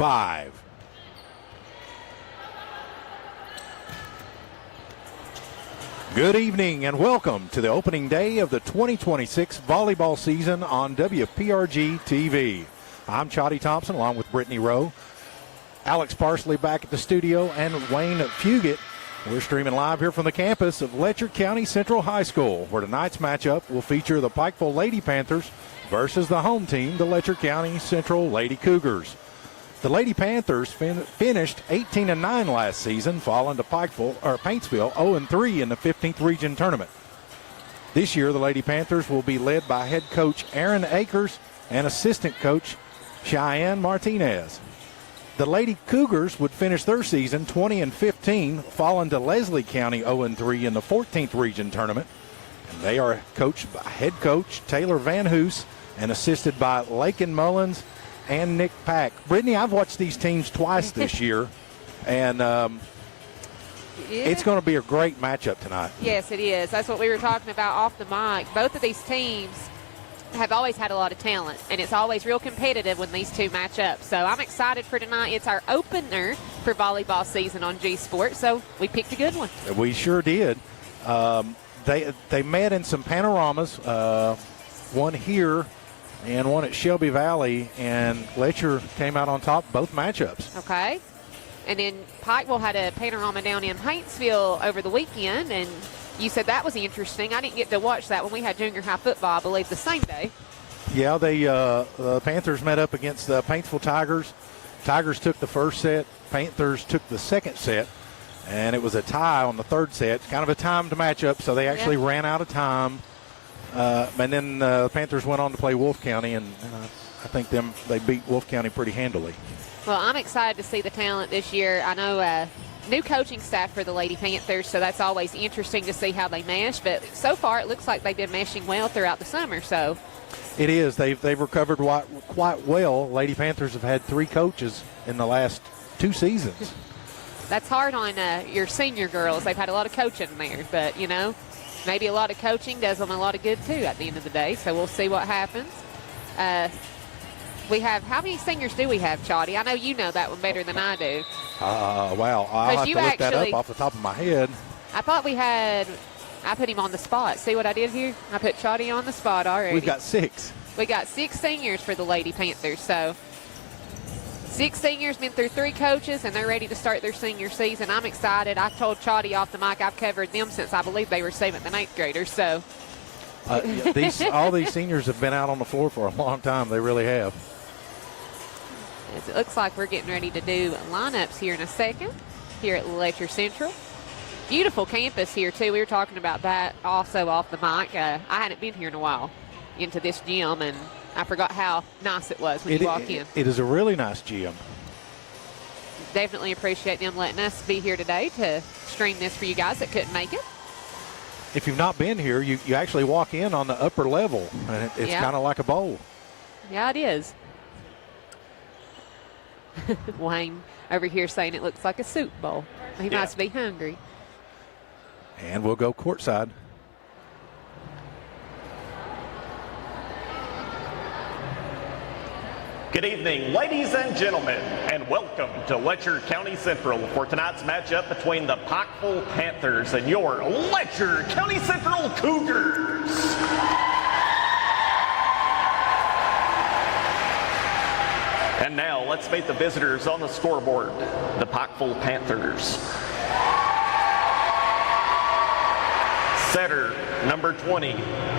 5. Good evening and welcome to the opening day of the 2026 volleyball season on WPRG TV. I'm Chotty Thompson along with Brittany Rowe, Alex Parsley back at the studio, and Wayne Fugit. We're streaming live here from the campus of Letcher County Central High School, where tonight's matchup will feature the Pikeville Lady Panthers versus the home team, the Letcher County Central Lady Cougars. The Lady Panthers finished 18-9 last season, falling to Paintsville 0-3 in the 15th region tournament. This year, the Lady Panthers will be led by head coach Aaron Akers and assistant coach Cheyenne Martinez. The Lady Cougars would finish their season 20-15, falling to Leslie County 0-3 in the 14th region tournament. And they are coached by head coach Taylor Van Hoos and assisted by Lakin Mullins and Nick Pack. Brittany, I've watched these teams twice this year, and it's going to be a great matchup tonight. Yes, it is. That's what we were talking about off the mic. Both of these teams have always had a lot of talent, and it's always real competitive when these two match up. So I'm excited for tonight. It's our opener for volleyball season on G Sports, so we picked a good one. We sure did. They met in some panoramas, one here and one at Shelby Valley, and Letcher came out on top both matchups. Okay. And then Pikeville had a panorama down in Paintsville over the weekend, and you said that was interesting. I didn't get to watch that when we had junior high football, I believe, the same day. Yeah, the Panthers met up against the Paintsville Tigers. Tigers took the first set. Panthers took the second set, and it was a tie on the third set. Kind of a timed matchup, so they actually ran out of time. And then the Panthers went on to play Wolfe County, and I think they beat Wolfe County pretty handily. Well, I'm excited to see the talent this year. I know new coaching staff for the Lady Panthers, so that's always interesting to see how they mesh. But so far, it looks like they've been meshing well throughout the summer. So it is. They've recovered quite well. Lady Panthers have had 3 coaches in the last 2 seasons. That's hard on your senior girls. They've had a lot of coaching there, but you know, maybe a lot of coaching does them a lot of good too at the end of the day. So we'll see what happens. We have, how many seniors do we have, Chotty? I know you know that one better than I do. Wow. I'll have to look that up off the top of my head. I thought I put him on the spot. See what I did here? I put Chotty on the spot already. We've got 6. We got 6 seniors for the Lady Panthers. So 6 seniors, been through 3 coaches, and they're ready to start their senior season. I'm excited. I told Chotty off the mic I've covered them since I believe they were 7th and 8th graders. So all these seniors have been out on the floor for a long time. They really have. It looks like we're getting ready to do lineups here in a second here at Letcher Central. Beautiful campus here, too. We were talking about that also off the mic. I hadn't been here in a while into this gym, and I forgot how nice it was when you walk in. It is a really nice gym. Definitely appreciate them letting us be here today to stream this for you guys that couldn't make it. If you've not been here, you actually walk in on the upper level, and it's kind of like a bowl. Yeah, it is. Wayne over here saying it looks like a soup bowl. He must be hungry. And we'll go courtside. Good evening, ladies and gentlemen, and welcome to Letcher County Central for tonight's matchup between the Pikeville Panthers and your Letcher County Central Cougars. And now, let's meet the visitors on the scoreboard, the Pikeville Panthers. Setter, number 20,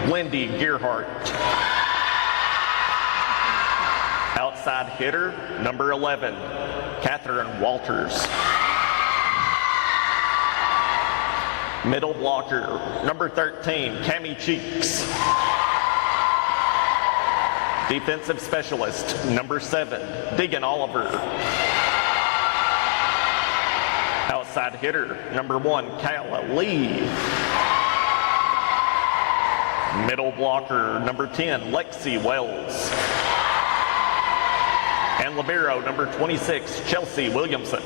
Lindy Gearhart. Outside hitter, number 11, Catherine Walters. Middle blocker, number 13, Cammie Cheeks. Defensive specialist, number 7, Deegan Oliver. Outside hitter, number 1, Kayla Lee. Middle blocker, number 10, Lexi Wells. And libero, number 26, Chelsea Williamson.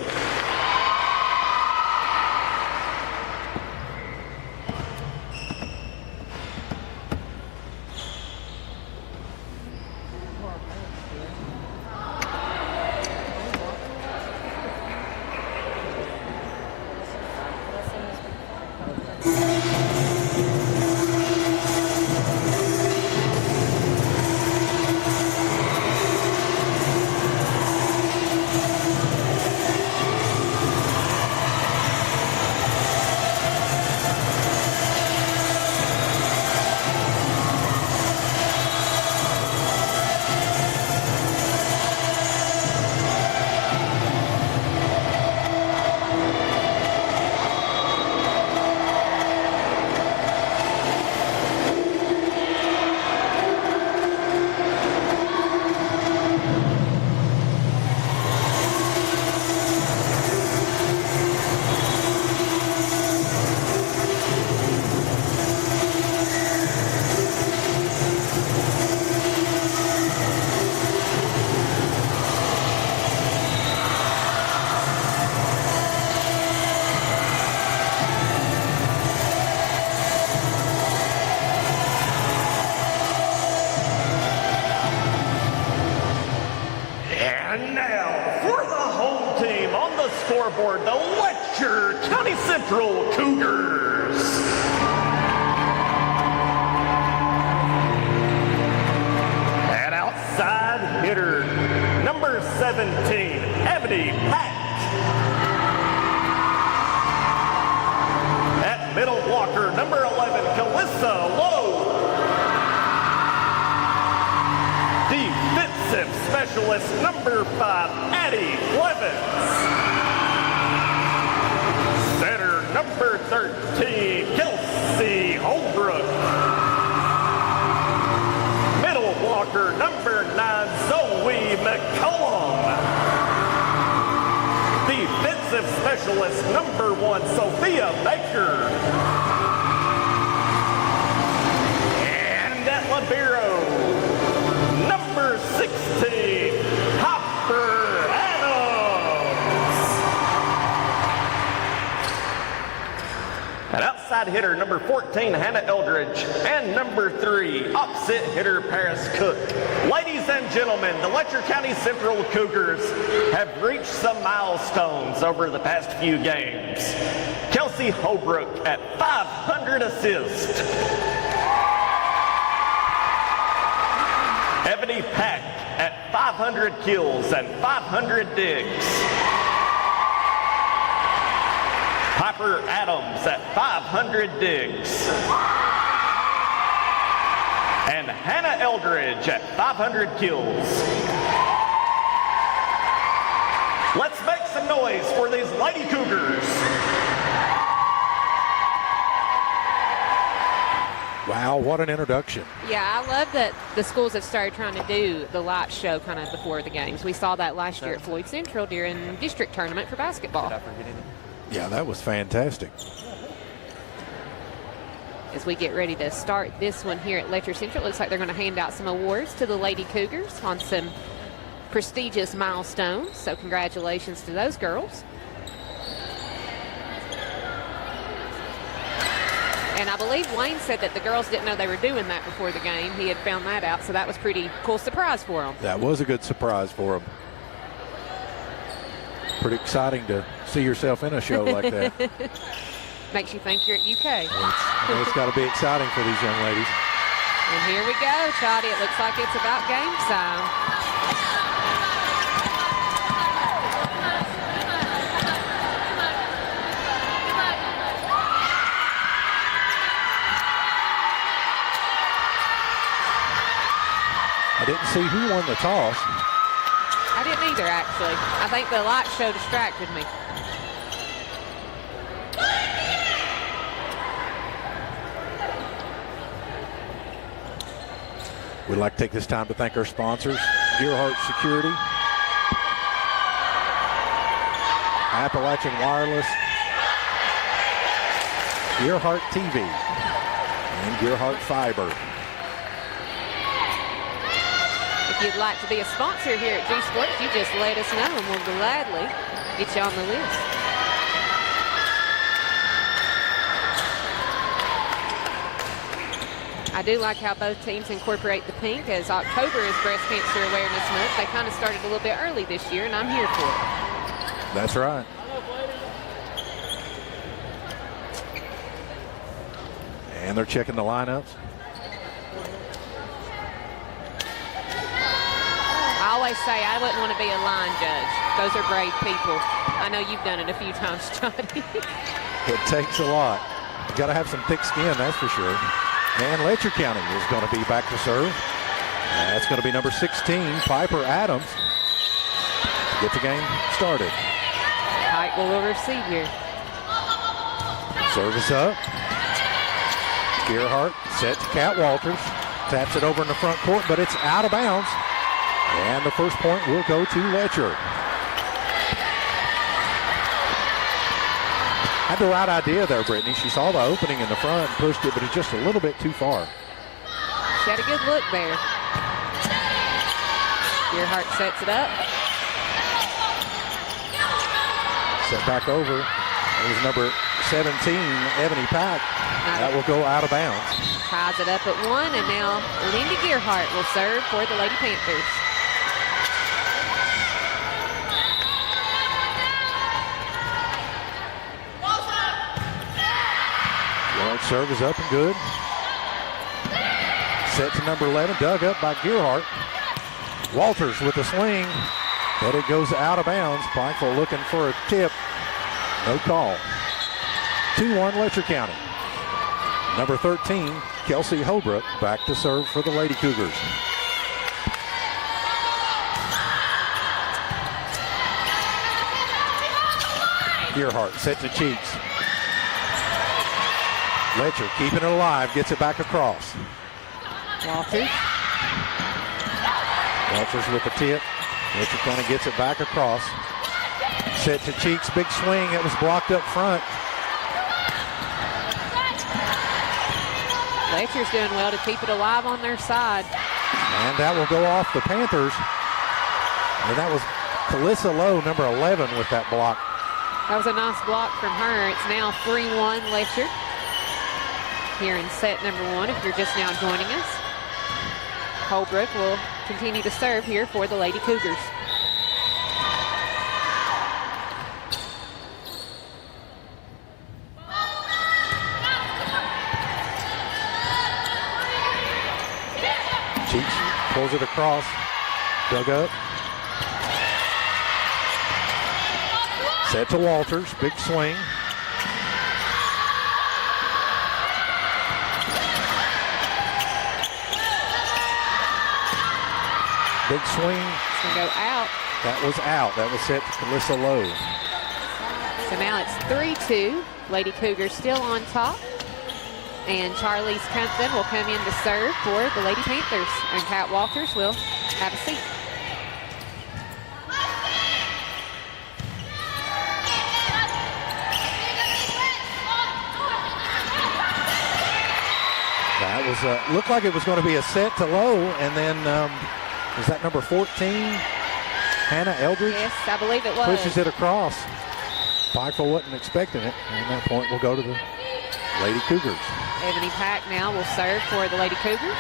aboard the Letcher County Central Cougars. And outside hitter, number 17, Ebony Pack. At middle blocker, number 11, Calissa Lowe. Defensive specialist, number 5, Addie Blevins. Center, number 13, Kelsey Holbrook. Middle blocker, number 9, Zoe McCollum. Defensive specialist, number 1, Sophia Baker. And at libero, number 16, Hopper Adams. An outside hitter, number 14, Hannah Eldridge, and number 3, opposite hitter, Paris Cook. Ladies and gentlemen, the Letcher County Central Cougars have reached some milestones over the past few games. Kelsey Holbrook at 500 assists. Ebony Pack at 500 kills and 500 digs. Piper Adams at 500 digs. And Hannah Eldridge at 500 kills. Let's make some noise for these Lady Cougars. Wow, what an introduction. Yeah, I love that the schools have started trying to do the light show kind of before the games. We saw that last year at Floyd Central during district tournament for basketball. Yeah, that was fantastic. As we get ready to start this one here at Letcher Central, it looks like they're going to hand out some awards to the Lady Cougars on some prestigious milestones. So congratulations to those girls. And I believe Wayne said that the girls didn't know they were doing that before the game. He had found that out, so that was pretty cool surprise for them. That was a good surprise for them. Pretty exciting to see yourself in a show like that. Makes you think you're at UK. It's got to be exciting for these young ladies. And here we go, Chotty. It looks like it's about game time. I didn't see who won the toss. I didn't either, actually. I think the light show distracted me. We'd like to take this time to thank our sponsors, Gearhart Security, Appalachian Wireless, Gearhart TV, and Gearhart Fiber. If you'd like to be a sponsor here at G Sports, you just let us know and we'll gladly get you on the list. I do like how both teams incorporate the pink, as October is Breast Cancer Awareness Month. They kind of started a little bit early this year, and I'm here for it. That's right. And they're checking the lineups. I always say I wouldn't want to be a line judge. Those are brave people. I know you've done it a few times, Johnny. It takes a lot. You got to have some thick skin, that's for sure. And Letcher County is going to be back to serve. That's going to be number 16, Piper Adams, to get the game started. Pike will receive here. Service up. Gearhart set to Kat Walters. Taps it over in the front court, but it's out of bounds. And the first point will go to Letcher. Had the right idea there, Brittany. She saw the opening in the front and pushed it, but it's just a little bit too far. She had a good look there. Gearhart sets it up. Set back over. It was number 17, Ebony Pack. That will go out of bounds. Ties it up at 1, and now Linda Gearhart will serve for the Lady Panthers. Serve is up and good. Set to number 11, dug up by Gearhart. Walters with the swing, but it goes out of bounds. Pikeville looking for a tip. No call. 2-1 Letcher County. Number 13, Kelsey Holbrook, back to serve for the Lady Cougars. Gearhart set to Cheeks. Letcher keeping it alive, gets it back across. Walters. Walters with the tip. Letcher kind of gets it back across. Set to Cheeks, big swing. It was blocked up front. Letcher's doing well to keep it alive on their side. And that will go off the Panthers. And that was Talissa Lowe, number 11, with that block. That was a nice block from her. It's now 3-1 Letcher here in set number 1 if you're just now joining us. Holbrook will continue to serve here for the Lady Cougars. Cheeks pulls it across. Dug up. Set to Walters. Big swing. Big swing. It's going to go out. That was out. That was set to Talissa Lowe. So now it's 3-2. Lady Cougars still on top. And Charlize Crumpton will come in to serve for the Lady Panthers. And Pat Walters will have a seat. That was looked like it was going to be a set to Lowe, and then was that number 14, Hannah Eldridge? Yes, I believe it was. Pushes it across. Pikeville wasn't expecting it, and that point will go to the Lady Cougars. Ebony Pack now will serve for the Lady Cougars.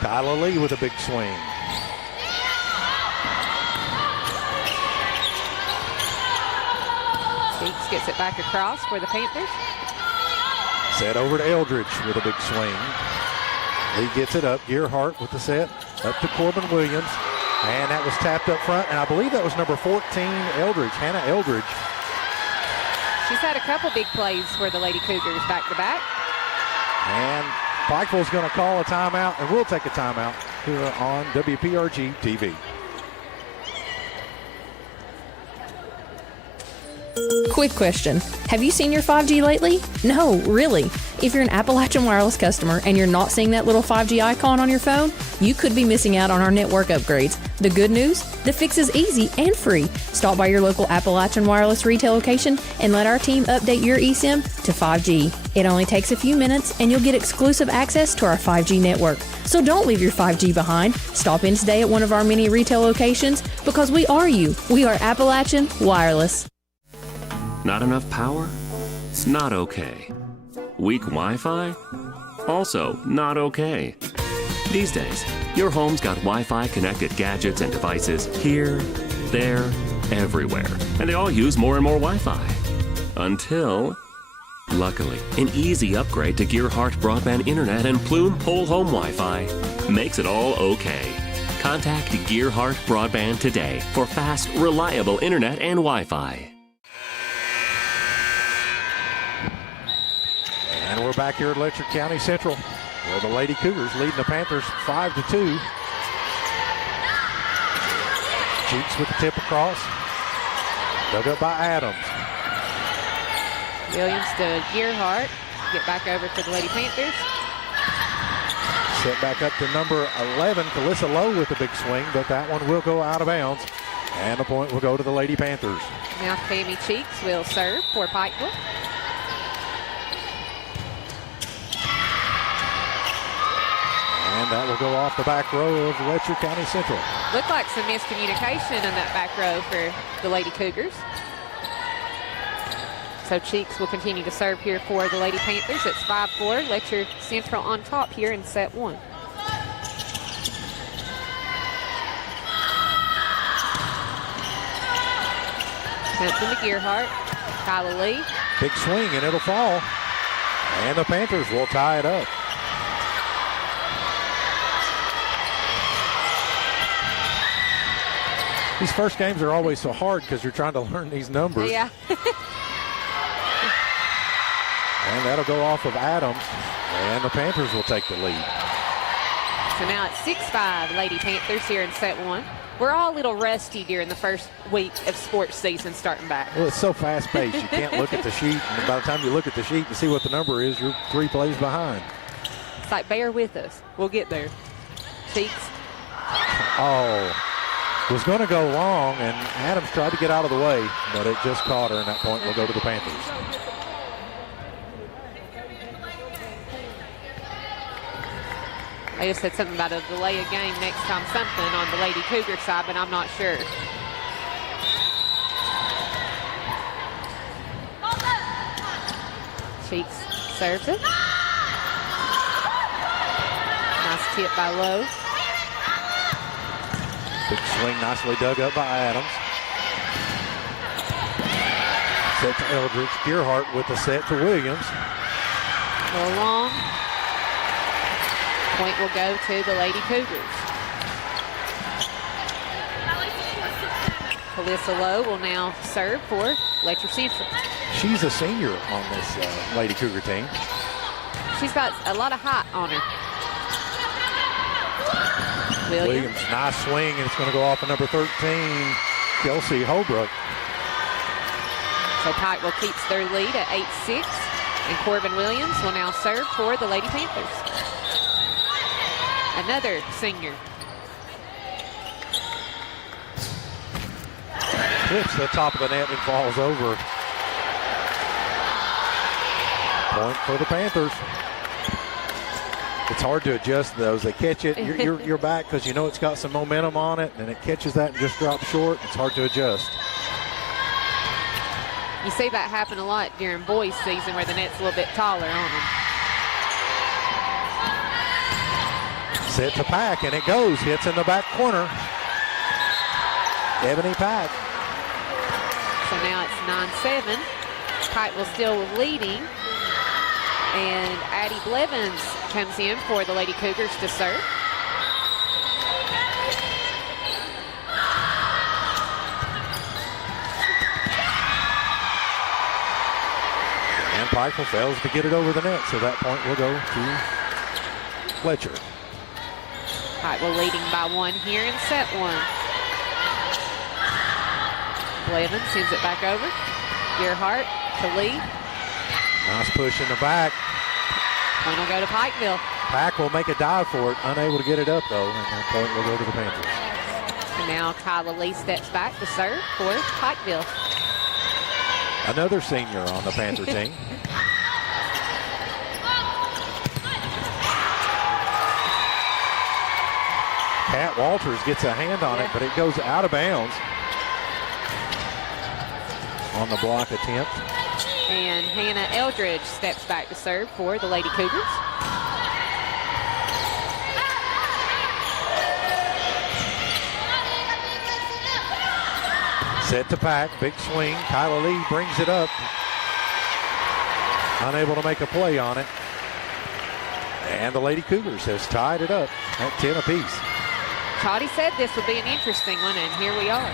Kyla Lee with a big swing. Cheeks gets it back across for the Panthers. Set over to Eldridge with a big swing. Lee gets it up. Gearhart with the set. Up to Corbin Williams. And that was tapped up front. And I believe that was number 14, Eldridge, Hannah Eldridge. She's had a couple big plays for the Lady Cougars back to back. And Pikeville's going to call a timeout, and we'll take a timeout here on WPRG TV. Quick question. Have you seen your 5G lately? No, really. If you're an Appalachian Wireless customer and you're not seeing that little 5G icon on your phone, you could be missing out on our network upgrades. The good news? The fix is easy and free. Stop by your local Appalachian Wireless retail location and let our team update your eSIM to 5G. It only takes a few minutes and you'll get exclusive access to our 5G network. So don't leave your 5G behind. Stop in today at one of our many retail locations because we are you. We are Appalachian Wireless. Not enough power? It's not okay. Weak Wi-Fi? Also not okay. These days, your home's got Wi-Fi connected gadgets and devices here, there, everywhere. And they all use more and more Wi-Fi. Until, luckily, an easy upgrade to Gearhart Broadband Internet and Plume Whole Home Wi-Fi makes it all okay. Contact Gearhart Broadband today for fast, reliable internet and Wi-Fi. And we're back here at Letcher County Central, where the Lady Cougars leading the Panthers 5-2. Cheeks with the tip across. Dug up by Adams. Williams to Gearhart. Get back over to the Lady Panthers. Set back up to number 11, Talissa Lowe with a big swing, but that one will go out of bounds. And the point will go to the Lady Panthers. Now Tammy Cheeks will serve for Pikeville. And that will go off the back row of Letcher County Central. Looked like some miscommunication in that back row for the Lady Cougars. So Cheeks will continue to serve here for the Lady Panthers. It's 5-4. Letcher Central on top here in set 1. Hudson to Gearhart. Kyla Lee. Big swing, and it'll fall. And the Panthers will tie it up. These first games are always so hard because you're trying to learn these numbers. Yeah. And that'll go off of Adams. And the Panthers will take the lead. So now it's 6-5 Lady Panthers here in set one. We're all a little rusty during the first week of sports season starting back. Well, it's so fast-paced. You can't look at the sheet. And by the time you look at the sheet to see what the number is, you're 3 plays behind. It's like, bear with us. We'll get there. Cheeks. Oh, was going to go long, and Adams tried to get out of the way, but it just caught her, and that point will go to the Panthers. I just said something about a delay of game next time, something on the Lady Cougar side, but I'm not sure. Cheeks serves it. Nice tip by Lowe. Big swing nicely dug up by Adams. Set to Eldridge. Gearhart with the set to Williams. A little long. Point will go to the Lady Cougars. Alyssa Lowe will now serve for Letcher Central. She's a senior on this Lady Cougar team. She's got a lot of height on her. Williams, nice swing, and it's going to go off of number 13, Kelsey Holbrook. So Pikeville keeps their lead at 8-6, and Corbin Williams will now serve for the Lady Panthers. Another senior. Hits the top of the net and falls over. Point for the Panthers. It's hard to adjust those. They catch it, you're back because you know it's got some momentum on it, and it catches that and just drops short. It's hard to adjust. You see that happen a lot during boys season where the net's a little bit taller on them. Set to Pack, and it goes. Hits in the back corner. Ebony Pack. So now it's 9-7. Pikeville still leading. And Addie Blevins comes in for the Lady Cougars to serve. And Pikeville fails to get it over the net, so that point will go to Letcher. Pikeville leading by 1 here in set 1. Blevins sends it back over. Gearhart to Lee. Nice push in the back. Point will go to Pikeville. Pack will make a dive for it. Unable to get it up, though, and that point will go to the Panthers. And now Kyla Lee steps back to serve for Pikeville. Another senior on the Panther team. Kat Walters gets a hand on it, but it goes out of bounds on the block attempt. And Hannah Eldridge steps back to serve for the Lady Cougars. Set to Pack, big swing. Kyla Lee brings it up. Unable to make a play on it. And the Lady Cougars has tied it up at 10 apiece. Toddy said this would be an interesting one, and here we are.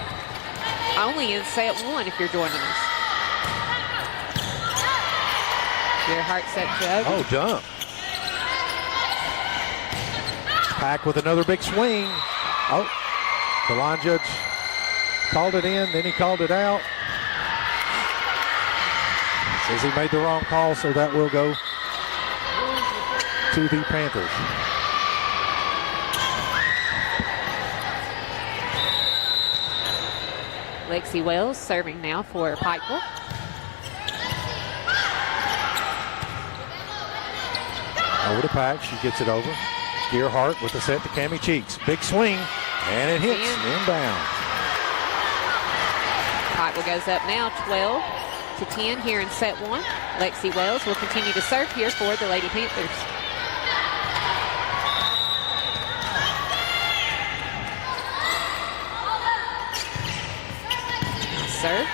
Only in set 1 if you're joining us. Gearhart set to over. Oh, dump. Pack with another big swing. Oh, the line judge called it in, then he called it out. Says he made the wrong call, so that will go to the Panthers. Lexi Wells serving now for Pikeville. Over to Pack, she gets it over. Gearhart with the set to Cammie Cheeks. Big swing, and it hits inbound. Pikeville goes up now 12-10 here in set 1. Lexi Wells will continue to serve here for the Lady Panthers. Serve.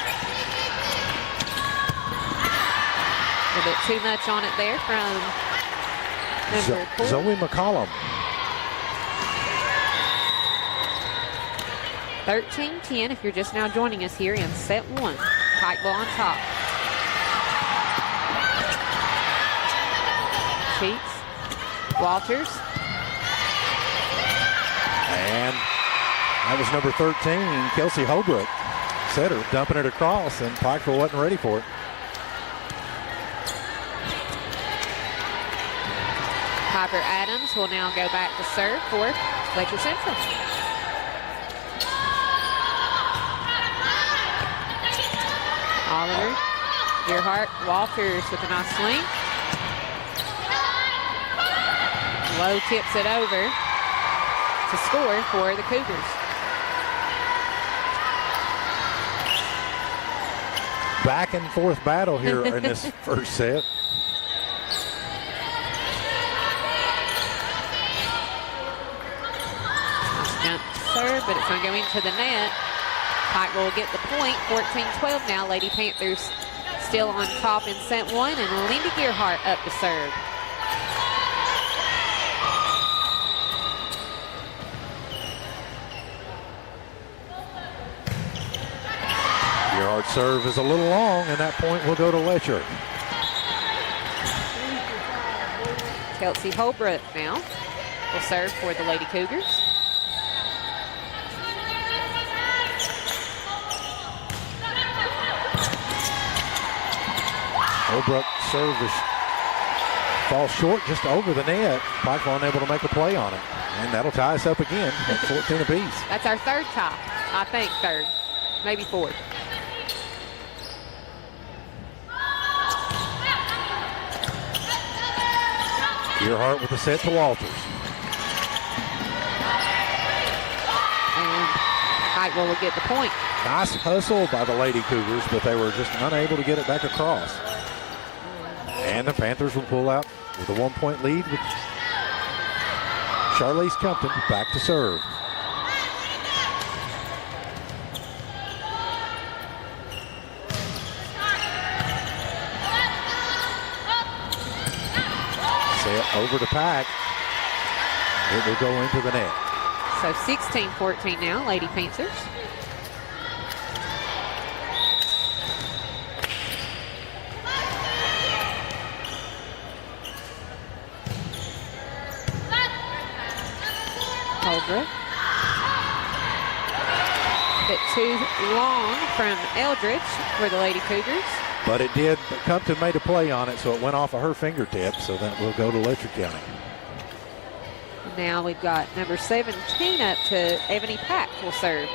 The bit too much on it there from number 4. Zoe McCollum. 13-10 if you're just now joining us here in set 1. Pikeville on top. Cheeks. Walters. And that was number 13, Kelsey Holbrook. Setter dumping it across, and Pikeville wasn't ready for it. Piper Adams will now go back to serve for Letcher Central. Oliver, Earhart, Walters with a nice swing. Lowe tips it over to score for the Cougars. Back and forth battle here in this first set. Jump serve, but it's going to go into the net. Pikeville will get the point. 14-12 now. Lady Panthers still on top in set 1, and Lindy Gearhart up to serve. Gearhart's serve is a little long, and that point will go to Letcher. Kelsey Holbrook now will serve for the Lady Cougars. Holbrook serve falls short just over the net. Pikeville unable to make a play on it. And that'll tie us up again at 14 apiece. That's our third tie, I think third, maybe fourth. Gearhart with the set to Walters. And Pikeville will get the point. Nice hustle by the Lady Cougars, but they were just unable to get it back across. And the Panthers will pull out with a 1-point lead with Charlize Compton back to serve. Set over to Pack. It will go into the net. So 16-14 now, Lady Panthers. Holbrook. Bit too long from Eldridge for the Lady Cougars. But it did. Compton made a play on it, so it went off of her fingertips, so that will go to Letcher County. Now we've got number 17 up to Ebony Pack will serve.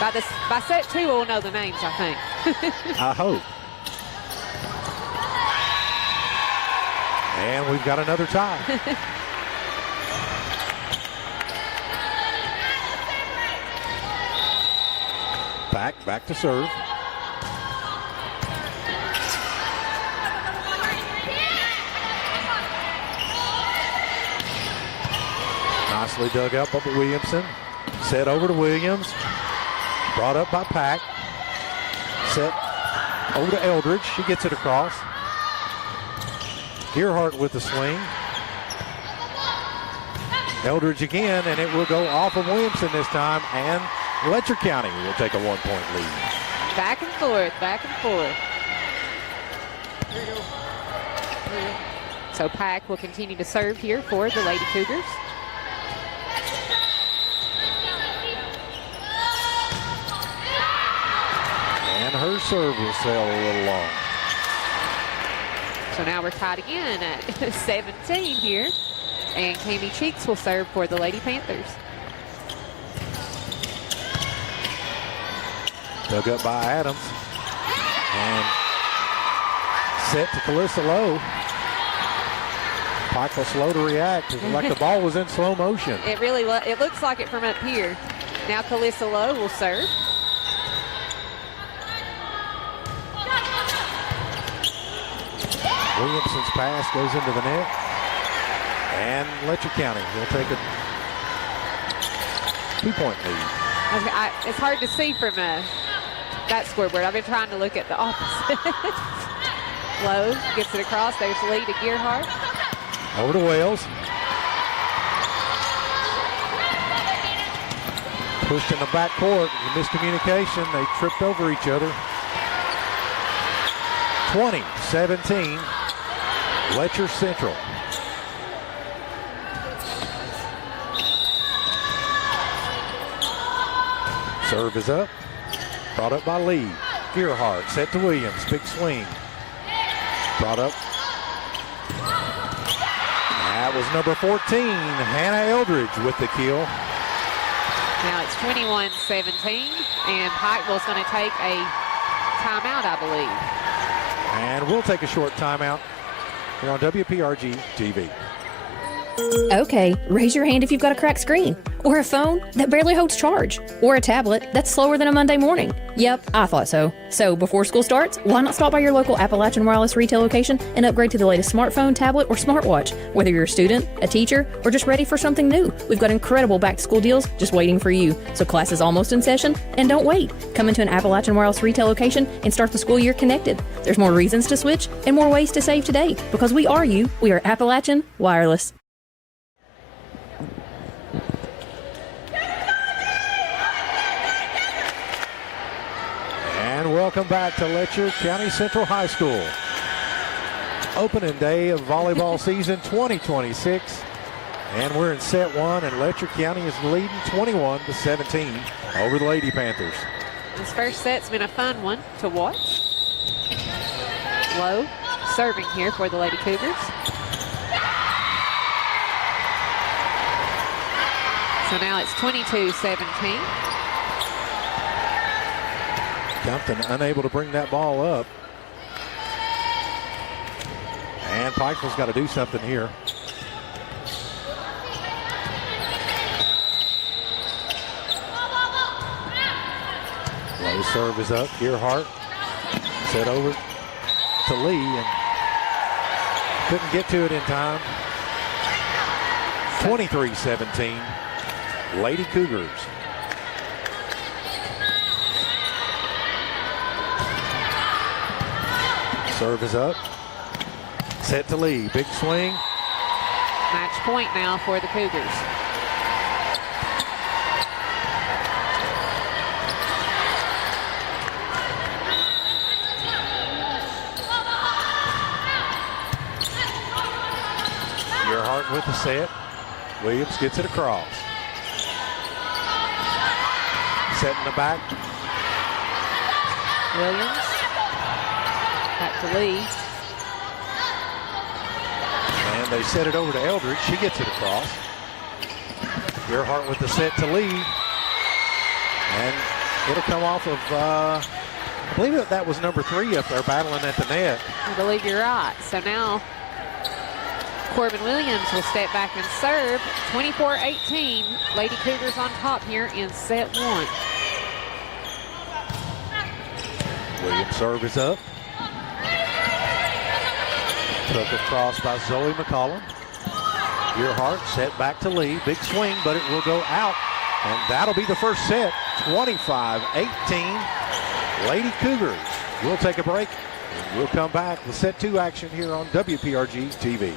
By set 2, we'll know the names, I think. I hope. And we've got another tie. Back to serve. Nicely dug up by Williamson. Set over to Williams. Brought up by Pack. Set over to Eldridge. She gets it across. Gearhart with the swing. Eldridge again, and it will go off of Williamson this time, and Letcher County will take a 1-point lead. Back and forth, back and forth. So Pack will continue to serve here for the Lady Cougars. And her serve will sail a little long. So now we're tied again at 17 here. And Cami Cheeks will serve for the Lady Panthers. Dug up by Adams. And set to Calissa Lowe. Pikeville slow to react. It's like the ball was in slow motion. It really was. It looks like it from up here. Now Calissa Lowe will serve. Williamson's pass goes into the net. And Letcher County will take a 2-point lead. It's hard to see from that scoreboard. I've been trying to look at the opposite. Lowe gets it across. There's the lead to Gearhart. Over to Wells. Pushed in the back court. Miscommunication. They tripped over each other. 20-17. Letcher Central. Serve is up. Brought up by Lee. Gearhart set to Williams. Big swing. Brought up. That was number 14, Hannah Eldridge with the kill. Now it's 21-17, and Pikeville's going to take a timeout, I believe. And we'll take a short timeout here on WPRG TV. Okay, raise your hand if you've got a cracked screen, or a phone that barely holds charge, or a tablet that's slower than a Monday morning. Yep, I thought so. So before school starts, why not stop by your local Appalachian Wireless retail location and upgrade to the latest smartphone, tablet, or smartwatch? Whether you're a student, a teacher, or just ready for something new, we've got incredible back-to-school deals just waiting for you. So class is almost in session, and don't wait. Come into an Appalachian Wireless retail location and start the school year connected. There's more reasons to switch and more ways to save today, because we are you. We are Appalachian Wireless. Welcome back to Letcher County Central High School. Opening day of volleyball season 2026. And we're in set one, and Letcher County is leading 21-17 over the Lady Panthers. This first set's been a fun one to watch. Lowe serving here for the Lady Cougars. So now it's 22-17. Compton unable to bring that ball up. And Pikeville's got to do something here. Low serve is up. Gearhart set over to Lee and couldn't get to it in time. 23-17. Lady Cougars. Serve is up. Set to Lee. Big swing. Match point now for the Cougars. Gearhart with the set. Williams gets it across. Set in the back. Williams. Back to Lee. And they set it over to Eldridge. She gets it across. Gearhart with the set to Lee. And it'll come off of, I believe that was number 3 up there battling at the net. I believe you're right. So now Corbin Williams will step back and serve. 24-18. Lady Cougars on top here in set one. Williams' serve is up. Took across by Zoe McCollum. Gearhart set back to Lee. Big swing, but it will go out. And that'll be the first set. 25-18. Lady Cougars. We'll take a break. And we'll come back with set 2 action here on WPRG TV.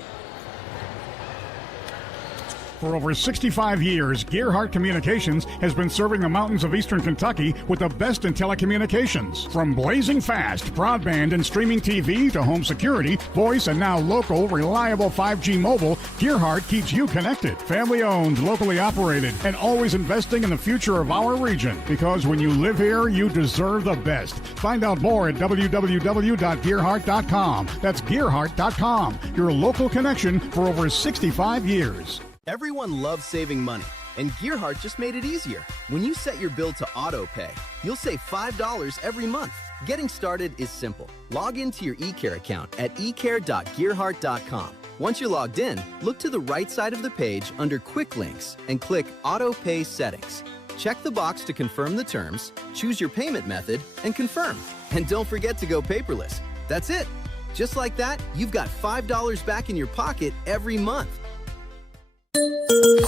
For over 65 years, Gearhart Communications has been serving the mountains of eastern Kentucky with the best in telecommunications. From blazing fast broadband and streaming TV to home security, voice, and now local, reliable 5G mobile, Gearhart keeps you connected. Family owned, locally operated, and always investing in the future of our region. Because when you live here, you deserve the best. Find out more at www.gearhart.com. That's gearhart.com, your local connection for over 65 years. Everyone loves saving money, and Gearhart just made it easier. When you set your bill to auto pay, you'll save $5 every month. Getting started is simple. Log into your eCare account at ecare.gearhart.com. Once you're logged in, look to the right side of the page under Quick Links and click Auto Pay Settings. Check the box to confirm the terms, choose your payment method, and confirm. And don't forget to go paperless. That's it. Just like that, you've got $5 back in your pocket every month.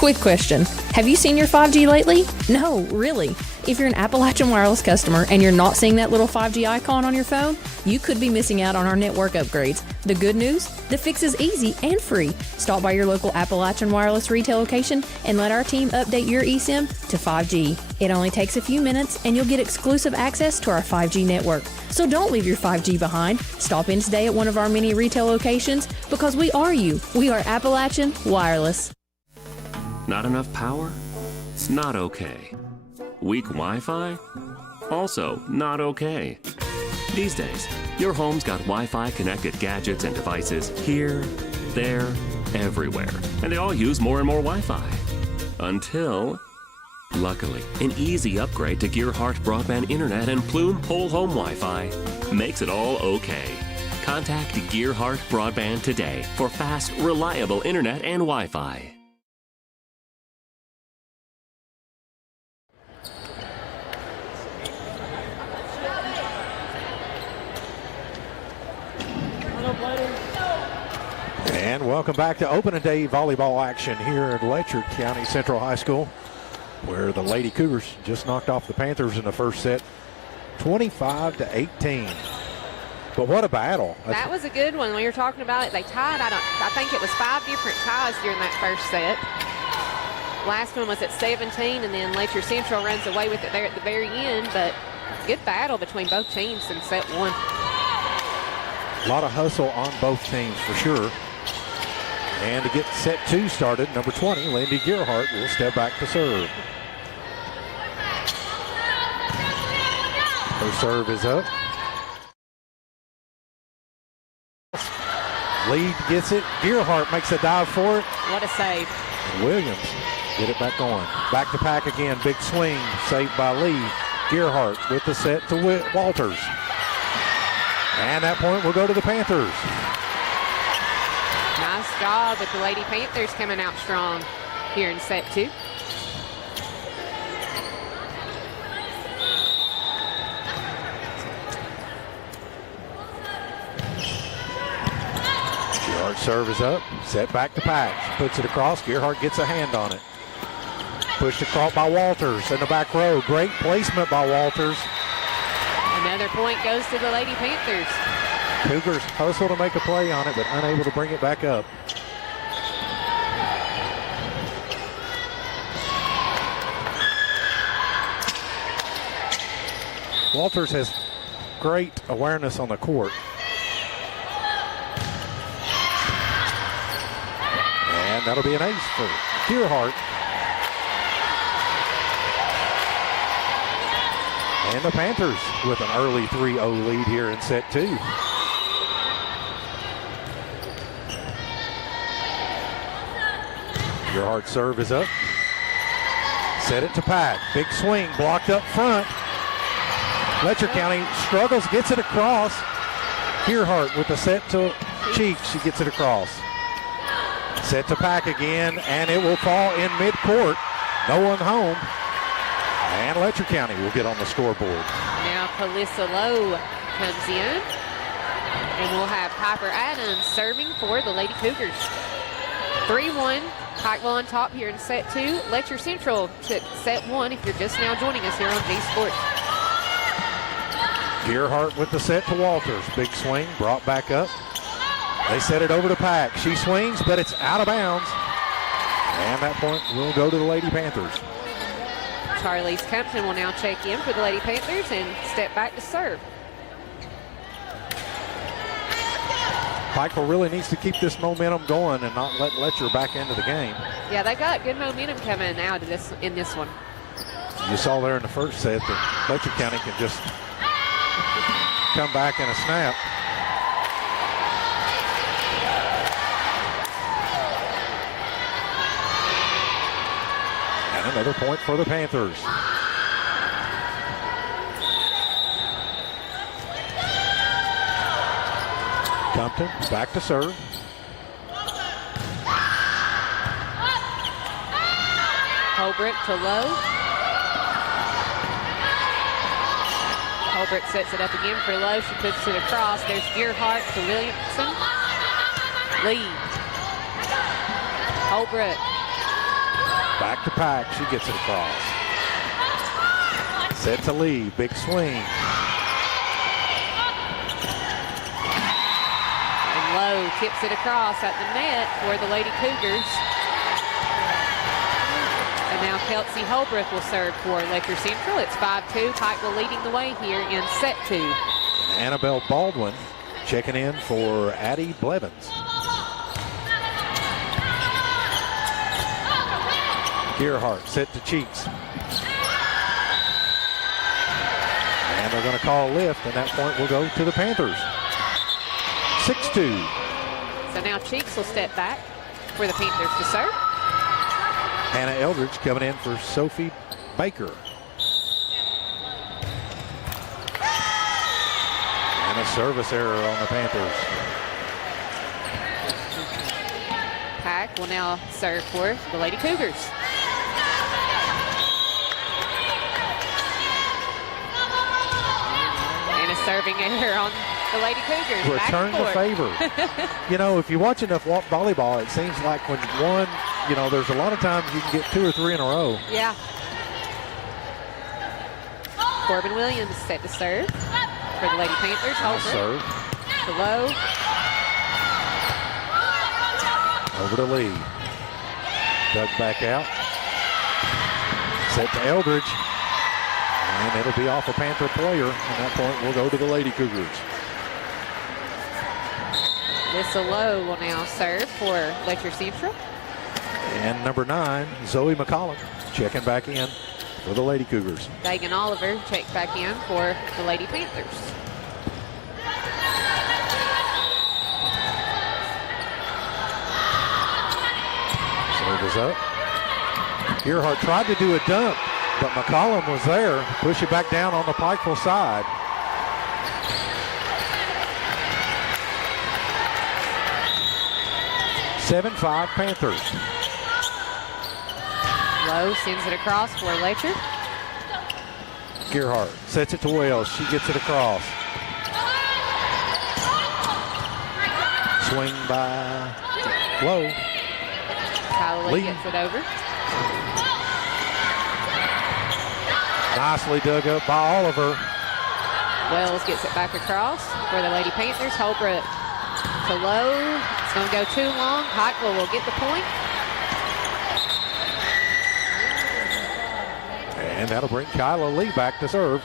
Quick question. Have you seen your 5G lately? No, really. If you're an Appalachian Wireless customer and you're not seeing that little 5G icon on your phone, you could be missing out on our network upgrades. The good news? The fix is easy and free. Stop by your local Appalachian Wireless retail location and let our team update your eSIM to 5G. It only takes a few minutes and you'll get exclusive access to our 5G network. So don't leave your 5G behind. Stop in today at one of our many retail locations because we are you. We are Appalachian Wireless. Not enough power? It's not okay. Weak Wi-Fi? Also not okay. These days, your home's got Wi-Fi connected gadgets and devices here, there, everywhere. And they all use more and more Wi-Fi. Until, luckily, an easy upgrade to Gearhart Broadband Internet and Plume Whole Home Wi-Fi makes it all okay. Contact Gearhart Broadband today for fast, reliable internet and Wi-Fi. And welcome back to opening day volleyball action here at Letcher County Central High School, where the Lady Cougars just knocked off the Panthers in the first set, 25-18. But what a battle. That was a good one. We were talking about it. They tied. I think it was 5 different ties during that first set. Last one was at 17, and then Letcher Central runs away with it there at the very end. But good battle between both teams in set one. A lot of hustle on both teams for sure. And to get set two started, number 20, Lindy Gearhart, will step back to serve. Her serve is up. Lead gets it. Gearhart makes a dive for it. What a save. Williams get it back going. Back to pack again. Big swing. Saved by Lee. Gearhart with the set to Walters. And that point will go to the Panthers. Nice job with the Lady Panthers coming out strong here in set two. Gearhart serve is up. Set back to pack. Puts it across. Gearhart gets a hand on it. Pushed across by Walters in the back row. Great placement by Walters. Another point goes to the Lady Panthers. Cougars hustle to make a play on it, but unable to bring it back up. Walters has great awareness on the court. And that'll be an ace for Gearhart. And the Panthers with an early 3-0 lead here in set two. Gearhart's serve is up. Set it to Pat. Big swing blocked up front. Letcher County struggles, gets it across. Gearhart with the set to Cheeks. She gets it across. Set to Pack again, and it will fall in midcourt. No one home. And Letcher County will get on the scoreboard. Now Calissa Lowe comes in. And we'll have Piper Adams serving for the Lady Cougars. 3-1. Pikeville on top here in set two. Letcher Central took set one if you're just now joining us here on G Sports. Gearhart with the set to Walters. Big swing, brought back up. They set it over to Pack. She swings, but it's out of bounds. And that point will go to the Lady Panthers. Charlize Compton will now check in for the Lady Panthers and step back to serve. Pikeville really needs to keep this momentum going and not let Letcher back into the game. Yeah, they got good momentum coming out of in this one. You saw there in the first set that Letcher County can just come back in a snap. And another point for the Panthers. Compton back to serve. Holbrook to Lowe. Holbrook sets it up again for Lowe. She puts it across. There's Gearhart to Williamson. Lee. Holbrook. Back to Pack. She gets it across. Set to Lee. Big swing. And Lowe tips it across at the net for the Lady Cougars. And now Kelsey Holbrook will serve for Letcher Central. It's 5-2. Pikeville leading the way here in set 2. Annabelle Baldwin checking in for Addie Blevins. Gearhart set to Cheeks. And they're going to call a lift, and that point will go to the Panthers. 6-2. So now Cheeks will step back for the Panthers to serve. Hannah Eldridge coming in for Sophie Baker. And a service error on the Panthers. Pack will now serve for the Lady Cougars. And a serving error on the Lady Cougars. Return the favor. You know, if you watch enough volleyball, it seems like when one, you know, there's a lot of times you can get 2 or 3 in a row. Yeah. Corbin Williams set to serve for the Lady Panthers. Nice serve. To Lowe. Over to Lee. Dug back out. Set to Eldridge. And it'll be off a Panther player. And that point will go to the Lady Cougars. Lissa Lowe will now serve for Letcher Central. And number 9, Zoe McCollum, checking back in for the Lady Cougars. Dagan Oliver checked back in for the Lady Panthers. Serve is up. Gearhart tried to do a dump, but McCollum was there. Push it back down on the Pikeville side. (7-5) Panthers. Lowe sends it across for Letcher. Gearhart sets it to Wells. She gets it across. Swing by Lowe. Kylie Lee gets it over. Nicely dug up by Oliver. Wells gets it back across for the Lady Panthers. Holbrook to Lowe. It's going to go too long. Pikeville will get the point. And that'll bring Kyla Lee back to serve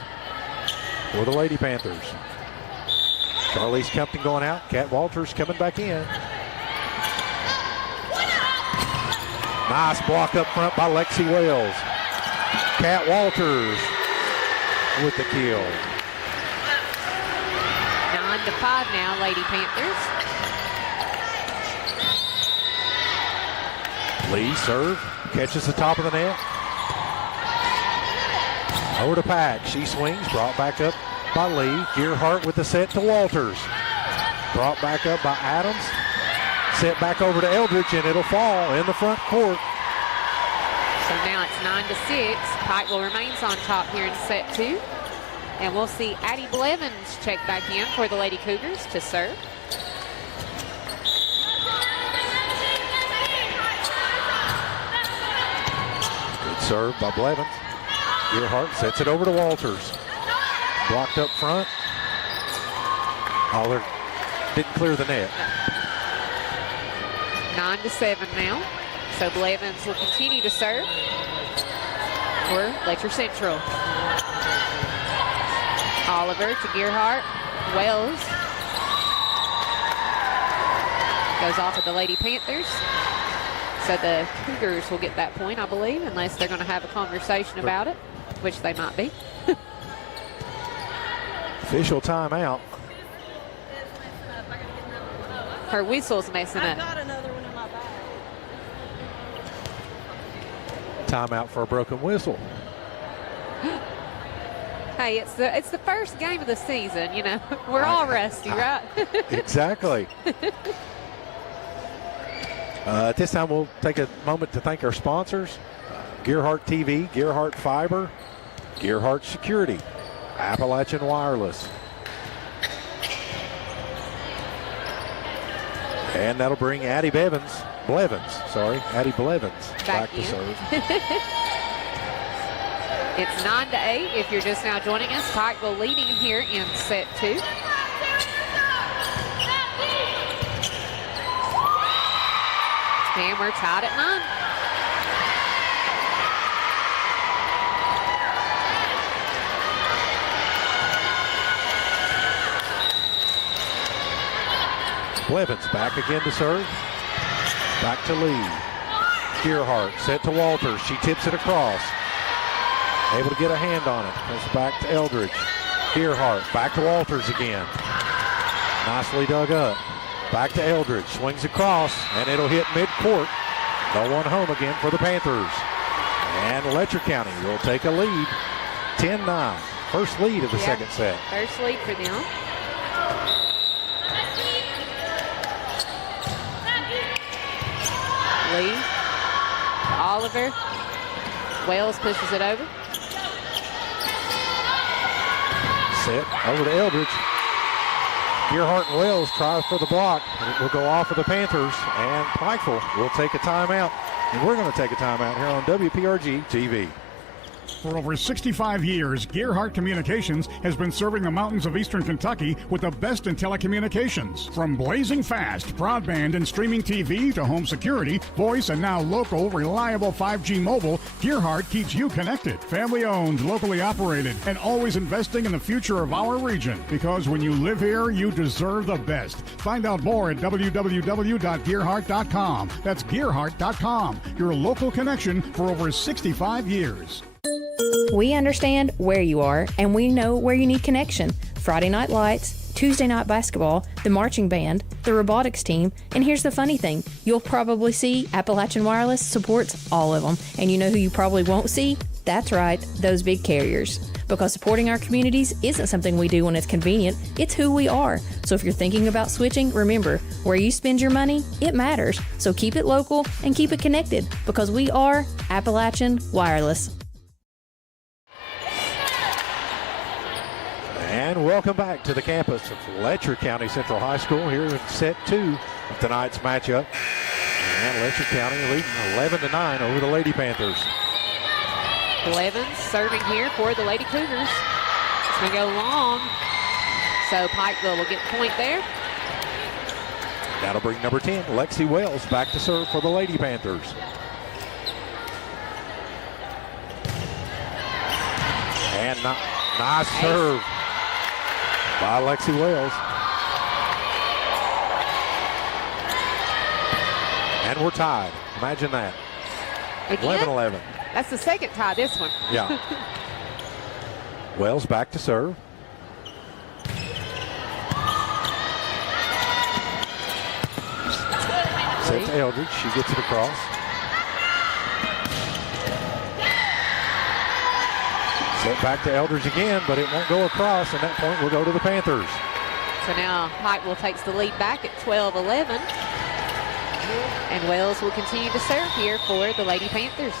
for the Lady Panthers. Charlize Compton going out. Kat Walters coming back in. Nice block up front by Lexi Wells. Kat Walters with the kill. 9-5 now, Lady Panthers. Lee serve. Catches the top of the net. Over to Pack. She swings. Brought back up by Lee. Gearhart with the set to Walters. Brought back up by Adams. Set back over to Eldridge, and it'll fall in the front court. So now it's 9-6. Pikeville remains on top here in set 2. And we'll see Addie Blevins check back in for the Lady Cougars to serve. Good serve by Blevins. Gearhart sets it over to Walters. Blocked up front. Holler didn't clear the net. 9-7 now. So Blevins will continue to serve for Letcher Central. Oliver to Gearhart. Wells goes off of the Lady Panthers. So the Cougars will get that point, I believe, unless they're going to have a conversation about it, which they might be. Official timeout. Her whistle's messing up. Timeout for a broken whistle. Hey, it's the first game of the season, you know. We're all rusty, right? Exactly. At this time, we'll take a moment to thank our sponsors. Gearhart TV, Gearhart Fiber, Gearhart Security, Appalachian Wireless. And that'll bring Addie Bevins Blevins, sorry. Addie Blevins back to in. serve. It's 9-8 if you're just now joining us. Pikeville leading here in set 2. And we're tied at 9. Blevins back again to serve. Back to Lee. Gearhart set to Walters. She tips it across. Able to get a hand on it. Goes back to Eldridge. Gearhart back to Walters again. Nicely dug up. Back to Eldridge. Swings across, and it'll hit midcourt. No one home again for the Panthers. And Letcher County will take a lead. 10-9. First lead of the second set. First lead for them. Lee to Oliver. Wells pushes it over. Set over to Eldridge. Gearhart and Wells try for the block. It will go off of the Panthers, and Pikeville will take a timeout. And we're going to take a timeout here on WPRG TV. For over 65 years, Gearhart Communications has been serving the mountains of eastern Kentucky with the best in telecommunications. From blazing fast broadband and streaming TV to home security, voice, and now local, reliable 5G mobile, Gearhart keeps you connected. Family owned, locally operated, and always investing in the future of our region. Because when you live here, you deserve the best. Find out more at www.gearhart.com. That's gearhart.com, your local connection for over 65 years. We understand where you are, and we know where you need connection. Friday night lights, Tuesday night basketball, the marching band, the robotics team, and here's the funny thing. You'll probably see Appalachian Wireless supports all of them. And you know who you probably won't see? That's right, those big carriers. Because supporting our communities isn't something we do when it's convenient, it's who we are. So if you're thinking about switching, remember, where you spend your money, it matters. So keep it local and keep it connected, because we are Appalachian Wireless. And welcome back to the campus of Letcher County Central High School here in set 2 of tonight's matchup. And Letcher County leading 11-9 over the Lady Panthers. Blevins serving here for the Lady Cougars. It's going to go long. So Pikeville will get the point there. That'll bring number 10, Lexi Wells, back to serve for the Lady Panthers. And nice serve by Lexi Wells. And we're tied. Imagine that. 11-11. That's the second tie this one. Yeah. Wells back to serve. Set to Eldridge. She gets it across. Set back to Eldridge again, but it won't go across, and that point will go to the Panthers. So now Pikeville takes the lead back at 12-11. And Wells will continue to serve here for the Lady Panthers.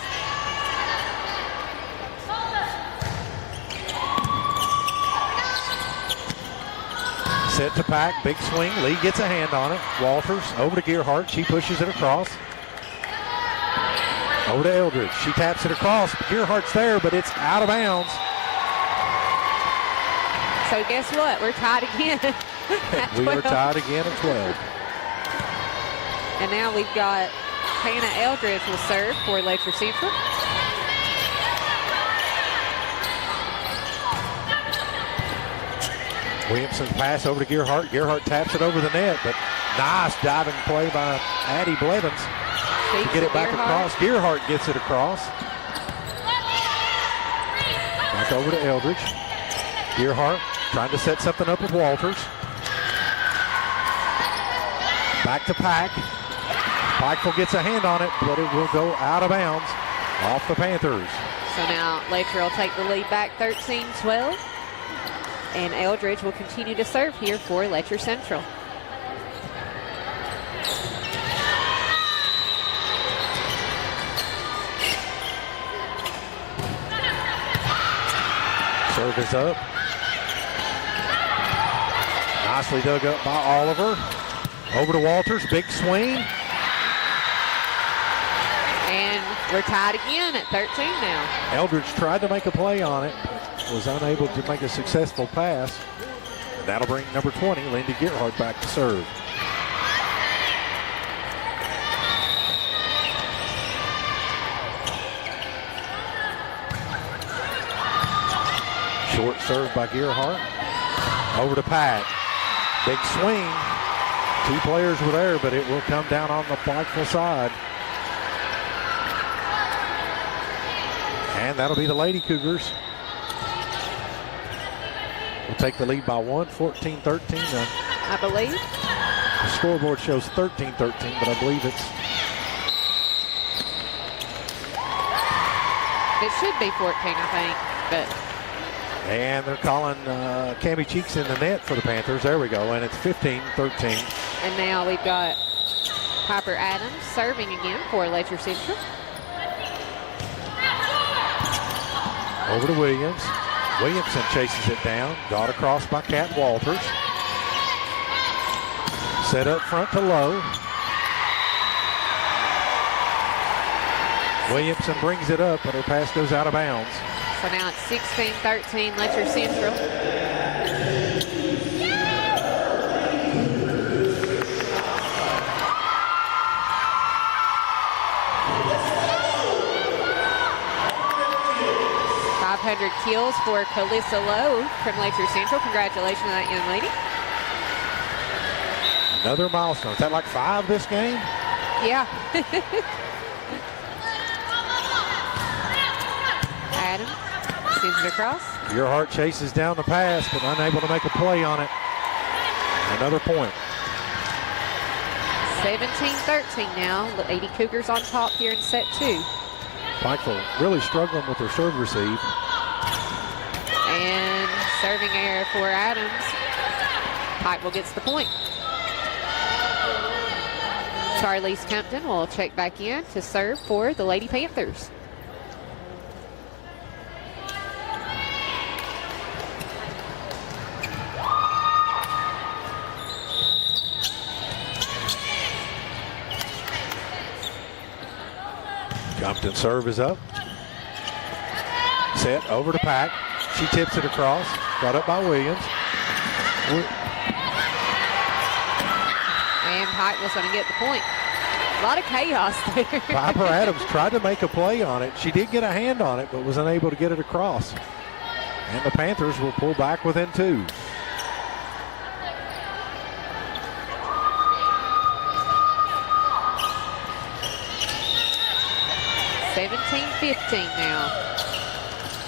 Set to Pack, big swing. Lee gets a hand on it. Walters over to Gearhart. She pushes it across. Over to Eldridge. She taps it across. Gearhart's there, but it's out of bounds. So guess what? We're tied again. We are tied again at 12. And now we've got Hannah Eldridge will serve for Letcher Central. Williamson's pass over to Gearhart. Gearhart taps it over the net, but nice diving play by Addie Blevins to get it back across. Gearhart gets it across. Back over to Eldridge. Gearhart trying to set something up with Walters. Back to Pack. Pikeville gets a hand on it, but it will go out of bounds off the Panthers. So now Letcher will take the lead back 13-12. And Eldridge will continue to serve here for Letcher Central. Serve is up. Nicely dug up by Oliver. Over to Walters, big swing. We're tied again at 13 now. Eldridge tried to make a play on it, but was unable to make a successful pass. And that'll bring number 20, Lindy Gerhardt, back to serve. Short serve by Gerhardt. Over to Pack. Big swing. 2 players were there, but it will come down on the Pikeville side. And that'll be the Lady Cougars. We'll take the lead by 1, 14-13. I believe. The scoreboard shows 13-13, but I believe it should be 14, I think. But. And they're calling Cammie Cheeks in the net for the Panthers. There we go, and it's 15-13. And now we've got Piper Adams serving again for Letcher Central. Over to Williams. Williamson chases it down. Got across by Kat Walters. Set up front to Lowe. Williamson brings it up, but her pass goes out of bounds. So now it's 16-13 Letcher Central. .500 kills for Calissa Lowe from Letcher Central. Congratulations to that young lady. Another milestone. Is that like 5 this game? Yeah. Adam sends it across. Gerhardt chases down the pass, but unable to make a play on it. Another point. 17-13 now. Lady Cougars on top here in set 2. Pikeville really struggling with their serve receive. And serving error for Adams. Pikeville gets the point. Charlize Compton will check back in to serve for the Lady Panthers. Compton serve is up. Set over to Pack. She tips it across. Got up by Williams. And Pikeville's going to get the point. A lot of chaos there. Piper Adams tried to make a play on it. She did get a hand on it, but was unable to get it across. And the Panthers will pull back within 2. .15 now.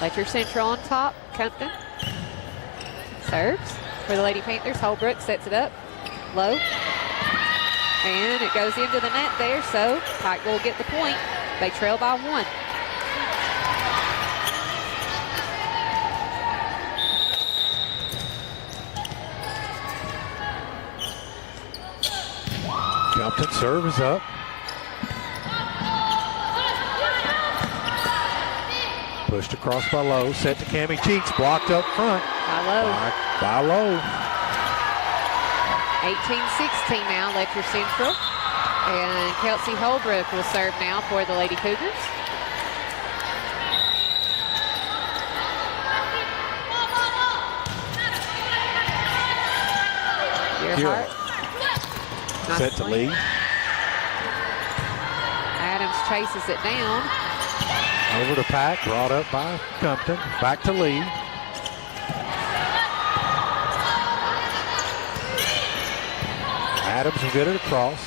Letcher Central on top. Compton serves for the Lady Panthers. Holbrook sets it up. Low. And it goes into the net there, so Pike will get the point. They trail by 1. Compton serve is up. Pushed across by Lowe. Set to Cammie Cheeks. Blocked up front. By Lowe. By Lowe. 18-16 now, Letcher Central. And Kelsey Holbrook will serve now for the Lady Cougars. Gerhardt. Nice Set to swing. Lee. Adams chases it down. Over to Pack. Brought up by Compton. Back to Lee. Adams will get it across.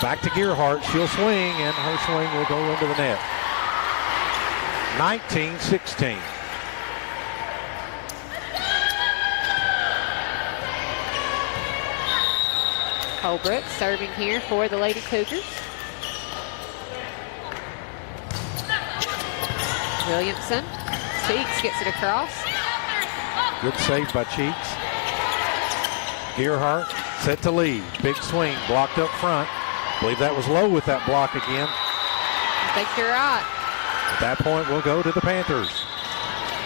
Back to Gerhardt. She'll swing, and her swing will go into the net. 19-16. Holbrook serving here for the Lady Cougars. Williamson. Cheeks gets it across. Good save by Cheeks. Gerhardt set to lead. Big swing, blocked up front. Believe that was Lowe with that block again. I think you're right. At that point, we'll go to the Panthers.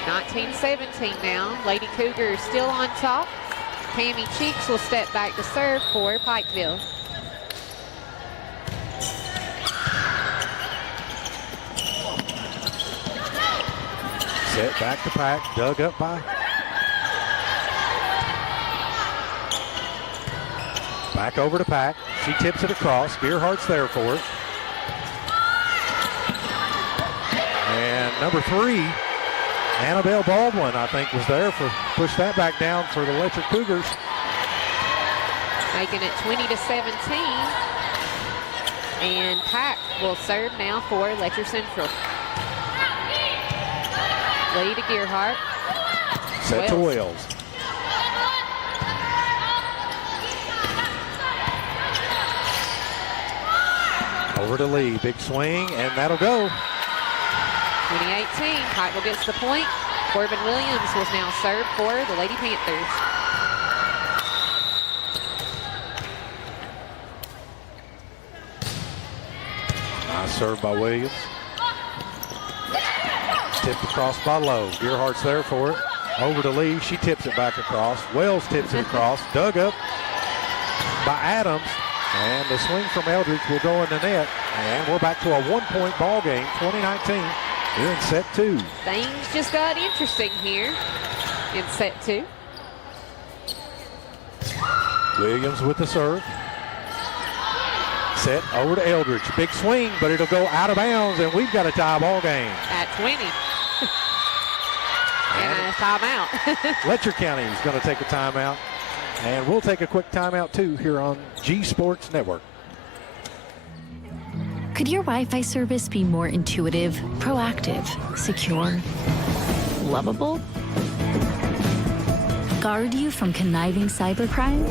19-17 now. Lady Cougars still on top. Cammie Cheeks will step back to serve for Pikeville. Set back to Pack, dug up by. Back over to Pack. She tips it across. Gearhart's there for it. And number 3, Annabelle Baldwin, I think, was there for push that back down for the Letcher Cougars. Making it 20-17. And Pack will serve now for Letcher Central. Lee to Gearhart. Set to Wells. Over to Lee. Big swing, and that'll go. 2018. Pikeville gets the point. Corbin Williams was now served for the Lady Panthers. Nice serve by Williams. Tipped across by Lowe. Gearhart's there for it. Over to Lee. She tips it back across. Wells tips it across. Dug up by Adams. And the swing from Eldridge will go in the net. And we're back to a 1-point ball game, 2019, here in set 2. Things just got interesting here in set 2. Williams with the serve. Set over to Eldridge. Big swing, but it'll go out of bounds, and we've got a tie ball game. At 20. And a timeout. Letcher County is going to take a timeout. And we'll take a quick timeout, too, here on G Sports Network. Could your Wi-Fi service be more intuitive, proactive, secure, lovable? Guard you from conniving cybercrime?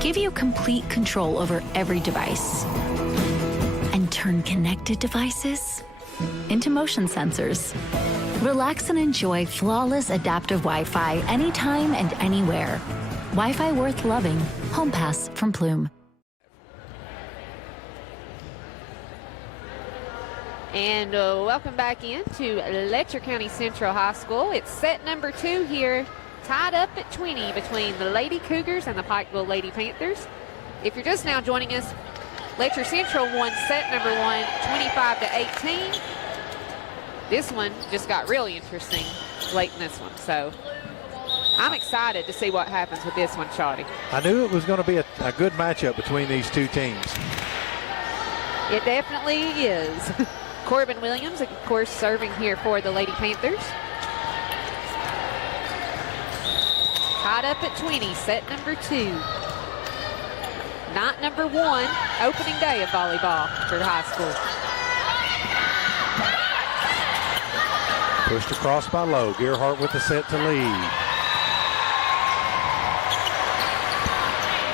Give you complete control over every device? And turn connected devices into motion sensors? Relax and enjoy flawless adaptive Wi-Fi anytime and anywhere. Wi-Fi worth loving. Home Pass from Plume. And welcome back into Letcher County Central High School. It's set number 2 here, tied up at 20 between the Lady Cougars and the Pikeville Lady Panthers. If you're just now joining us, Letcher Central won set number 1, 25-18. This one just got really interesting late in this one, so I'm excited to see what happens with this one, Shawty. I knew it was going to be a good matchup between these two teams. It definitely is. Corbin Williams, of course, serving here for the Lady Panthers. Tied up at 20, set number 2. Night number 1, opening day of volleyball for the high school. Pushed across by Lowe. Gearhart with the set to lead.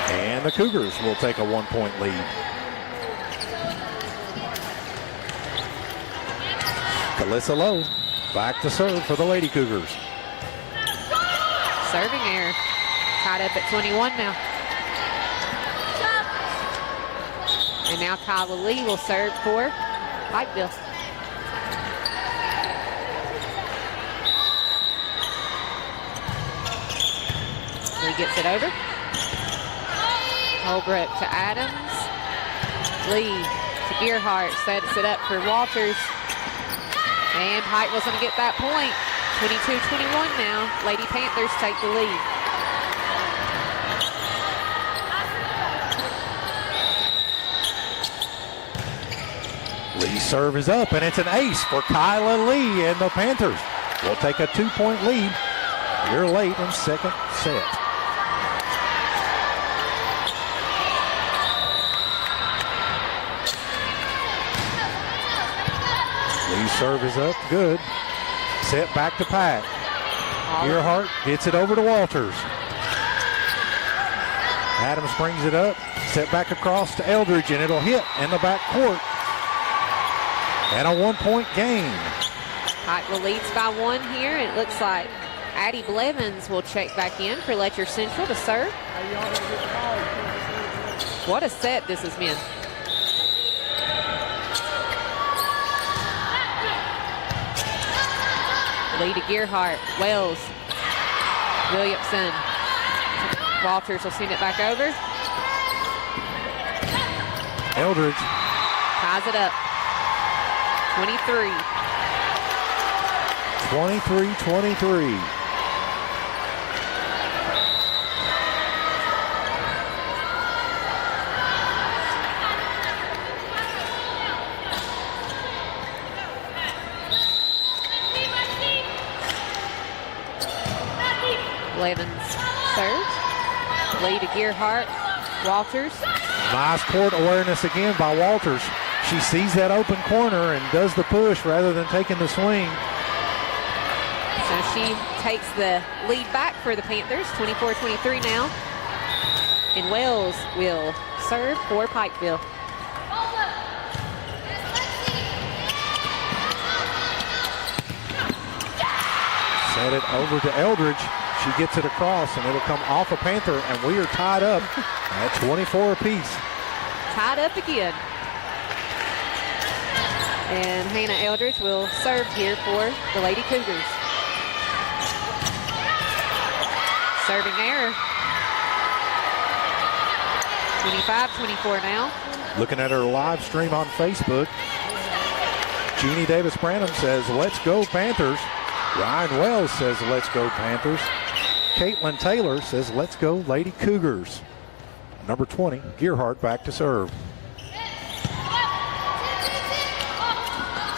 And the Cougars will take a 1-point lead. Calissa Lowe back to serve for the Lady Cougars. Serving error. Tied up at 21 now. And now Kyla Lee will serve for Pikeville. Lee gets it over. Holbrook to Adams. Lee to Gearhart, sets it up for Walters. And Pikeville's going to get that point. 22-21 now. Lady Panthers take the lead. Lee's serve is up, and it's an ace for Kyla Lee, and the Panthers will take a 2-point lead here late in second set. Lee's serve is up, good. Set back to Pack. Gearhart gets it over to Walters. Adams brings it up, set back across to Eldridge, and it'll hit in the back court. And a 1-point game. Pikeville leads by 1 here, and it looks like Addie Blevins will check back in for Letcher Central to serve. What a set this has been. Lee to Gearhart, Wells, Williamson. Walters will send it back over. Eldridge ties it up. 23. 23-23. Levens serves. Lee to Gearhart. Walters. Nice court awareness again by Walters. She sees that open corner and does the push rather than taking the swing. So she takes the lead back for the Panthers, 24-23 now. And Wells will serve for Pikeville. Set it over to Eldridge. She gets it across, and it'll come off a Panther, and we are tied up at 24 apiece. Tied up again. And Hannah Eldridge will serve here for the Lady Cougars. Serving error. 25-24 now. Looking at her live stream on Facebook, Jeannie Davis-Branham says, "Let's go Panthers." Ryan Wells says, "Let's go Panthers." Caitlin Taylor says, "Let's go Lady Cougars." Number 20, Gearhart back to serve.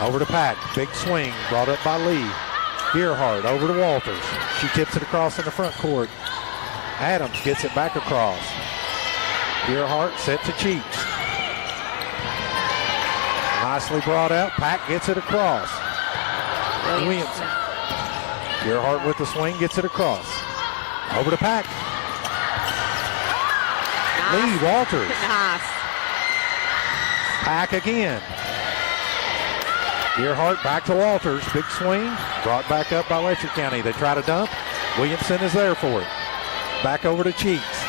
Over to Pack. Big swing brought up by Lee. Gearhart over to Walters. She tips it across in the front court. Adams gets it back across. Gearhart set to Cheeks. Nicely brought out. Pack gets it across. Williamson. Gearhart with the swing gets it across. Over to Pack. Nice. Lee Walters. Nice. Pack again. Gearhart back to Walters. Big swing. Brought back up by Letcher County. They try to dump. Williamson is there for it. Back over to Cheeks.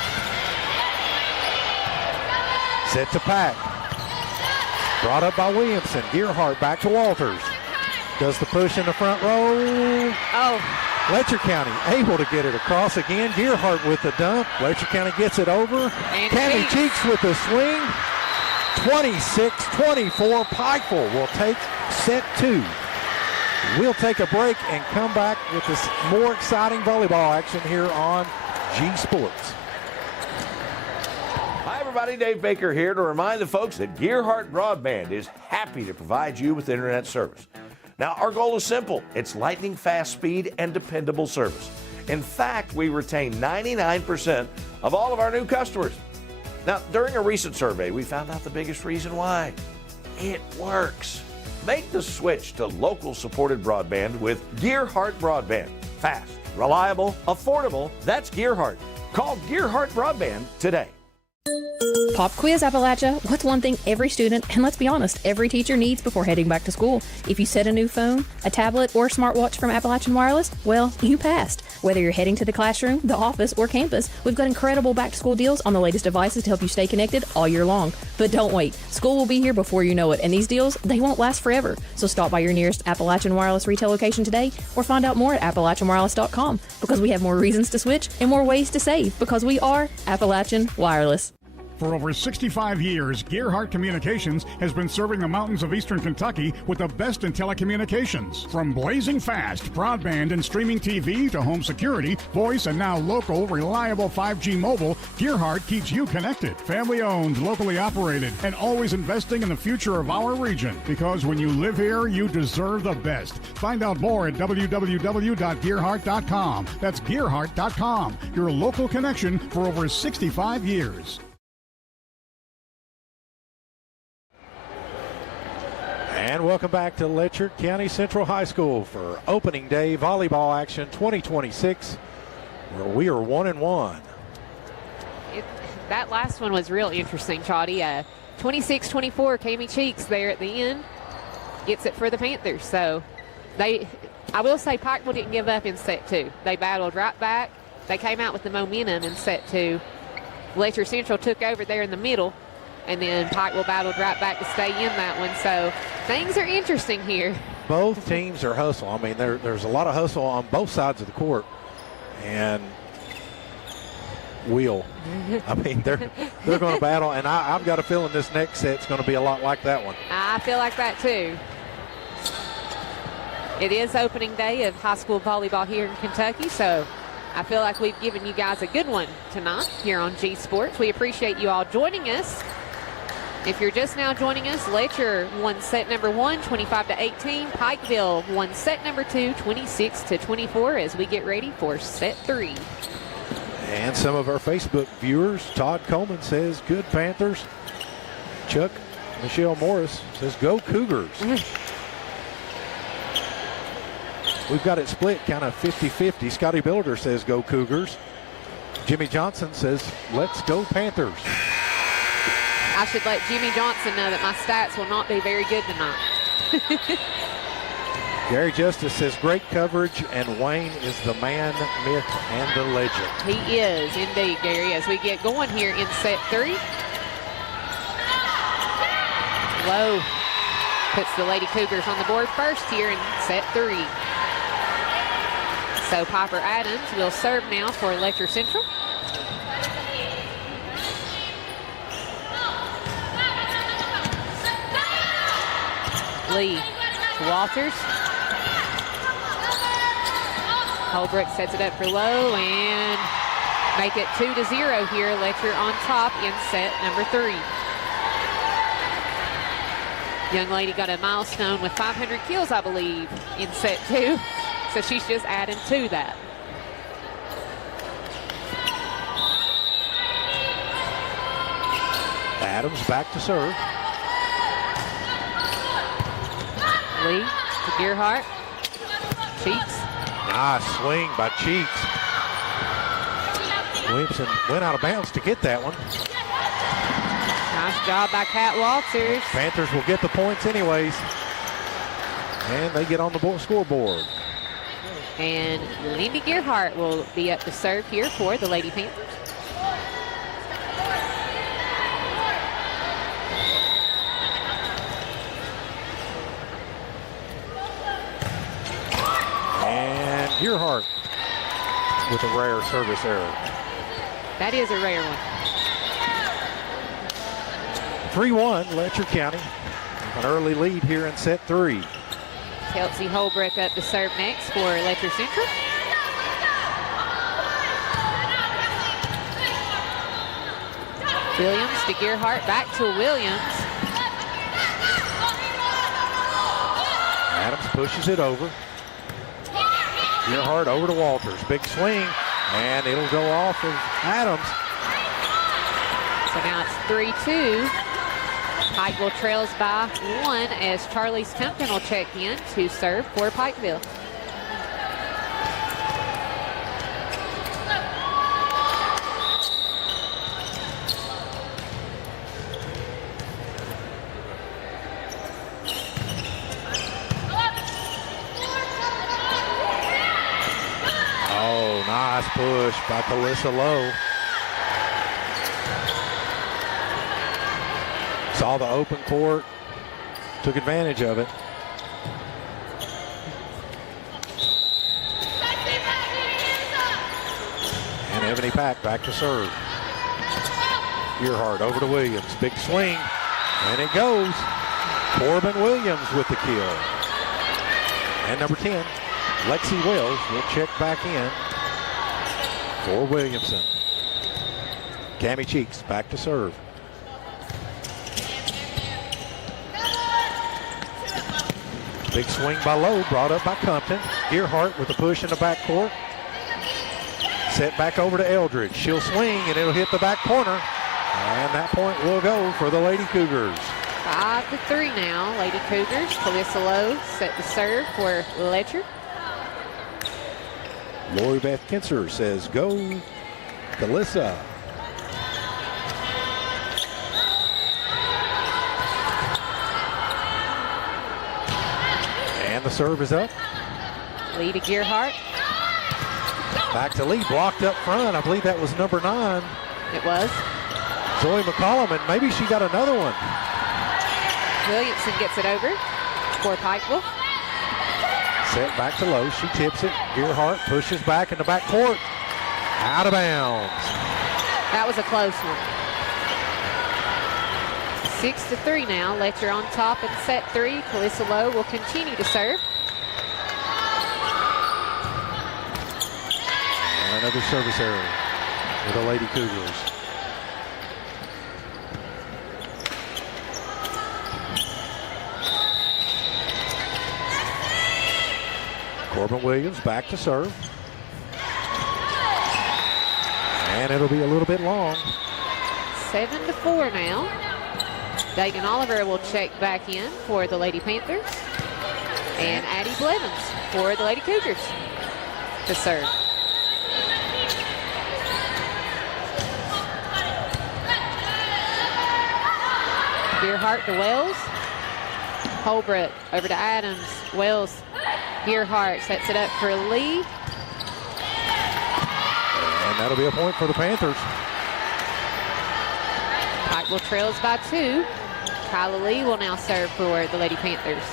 Set to Pack. Brought up by Williamson. Gearhart back to Walters. Does the push in the front row. Oh. Letcher County able to get it across again. Gearhart with the dump. Letcher County gets it over. And Tammy Cheeks with the swing. 26-24. Pikeville will take set 2. We'll take a break and come back with this more exciting volleyball action here on G Sports. Hi everybody, Dave Baker here to remind the folks that Gearhart Broadband is happy to provide you with internet service. Now, our goal is simple. It's lightning fast speed and dependable service. In fact, we retain 99% of all of our new customers. Now, during a recent survey, we found out the biggest reason why. It works. Make the switch to local supported broadband with Gearhart Broadband. Fast, reliable, affordable. That's Gearhart. Call Gearhart Broadband today. Pop quiz, Appalachia. What's one thing every student, and let's be honest, every teacher needs before heading back to school? If you set a new phone, a tablet, or smartwatch from Appalachian Wireless, well, you passed. Whether you're heading to the classroom, the office, or campus, we've got incredible back-to-school deals on the latest devices to help you stay connected all year long. But don't wait. School will be here before you know it, and these deals, they won't last forever. So stop by your nearest Appalachian Wireless retail location today, or find out more at AppalachianWireless.com, because we have more reasons to switch and more ways to save, because we are Appalachian Wireless. For over 65 years, Gearhart Communications has been serving the mountains of eastern Kentucky with the best in telecommunications. From blazing fast broadband and streaming TV to home security, voice, and now local, reliable 5G mobile, Gearhart keeps you connected. Family owned, locally operated, and always investing in the future of our region. Because when you live here, you deserve the best. Find out more at www.gearhart.com. That's gearhart.com, your local connection for over 65 years. And welcome back to Letcher County Central High School for opening day volleyball action 2026, where we are 1-1. That last one was real interesting, Chaudy. 26-24, Cami Cheeks there at the end gets it for the Panthers. So I will say Pikeville didn't give up in set 2. They battled right back. They came out with the momentum in set 2. Letcher Central took over there in the middle, and then Pikeville battled right back to stay in that one. So things are interesting here. Both teams are hustle. I mean, there's a lot of hustle on both sides of the court. And I mean, they're going to battle. And I've got a feeling this next set's going to be a lot like that one. I feel like that too. It is opening day of high school volleyball here in Kentucky, so I feel like we've given you guys a good one tonight here on G Sports. We appreciate you all joining us. If you're just now joining us, Letcher won set number 1, 25-18. Pikeville won set number 2, 26-24, as we get ready for set 3. And some of our Facebook viewers, Todd Coleman says, good Panthers. Chuck Michelle Morris says, go Cougars. We've got it split kind of 50-50. Scotty Billiter says, go Cougars. Jimmy Johnson says, let's go Panthers. I should let Jimmy Johnson know that my stats will not be very good tonight. Gary Justice says, great coverage, and Wayne is the man, myth, and the legend. He is indeed, Gary, as we get going here in set 3. Low puts the Lady Cougars on the board first here in set 3. So Piper Adams will serve now for Letcher Central. Lee to Walters. Holbrook sets it up for low and make it 2-0 here. Letcher on top in set number 3. Young lady got a milestone with 500 kills, I believe, in set 2. So she's just adding to that. Adams back to serve. Lee to Gearhart. Cheeks. Nice swing by Cheeks. Williamson went out of bounds to get that one. Nice job by Kat Walters. Panthers will get the points anyways. And they get on the scoreboard. And Lindy Gearhart will be up to serve here for the Lady Panthers. And Gearhart with a rare service error. That is a rare one. 3-1, Letcher County. An early lead here in set 3. Kelsey Holbrook up to serve next for Letcher Central. Williams to Gearhart, back to Williams. Adams pushes it over. Gearhart over to Walters. Big swing, and it'll go off of Adams. So now it's 3-2. Pikeville trails by 1 as Charlie Stumpton will check in to serve for Pikeville. Oh, nice push by Talissa Lowe. Saw the open court, took advantage of it. And Ebony Pack back to serve. Gearhart over to Williams. Big swing, and it goes. Corbin Williams with the kill. And number 10, Lexi Wells will check back in for Williamson. Cammie Cheeks back to serve. Big swing by Lowe, brought up by Compton. Gearhart with a push in the backcourt. Set back over to Eldridge. She'll swing, and it'll hit the back corner. And that point will go for the Lady Cougars. 5-3 now, Lady Cougars. Talissa Lowe set to serve for Letcher. Lori Beth Kinser says, go Talissa. And the serve is up. Lee to Gearhart. Back to Lee, blocked up front. I believe that was number 9. It was. Zoe McCollum, and maybe she got another one. Williamson gets it over for Pikeville. Set back to Lowe. She tips it. Gearhart pushes back in the back court. Out of bounds. That was a close one. 6-3 now. Letcher on top in set 3. Talissa Lowe will continue to serve. Another service error for the Lady Cougars. Corbin Williams back to serve. And it'll be a little bit long. 7-4 now. Dagan Oliver will check back in for the Lady Panthers. And Addie Blevins for the Lady Cougars to serve. Gearhart to Wells. Holbrook over to Adams. Wells, Gearhart sets it up for Lee. And that'll be a point for the Panthers. Pikeville trails by 2. Kyla Lee will now serve for the Lady Panthers.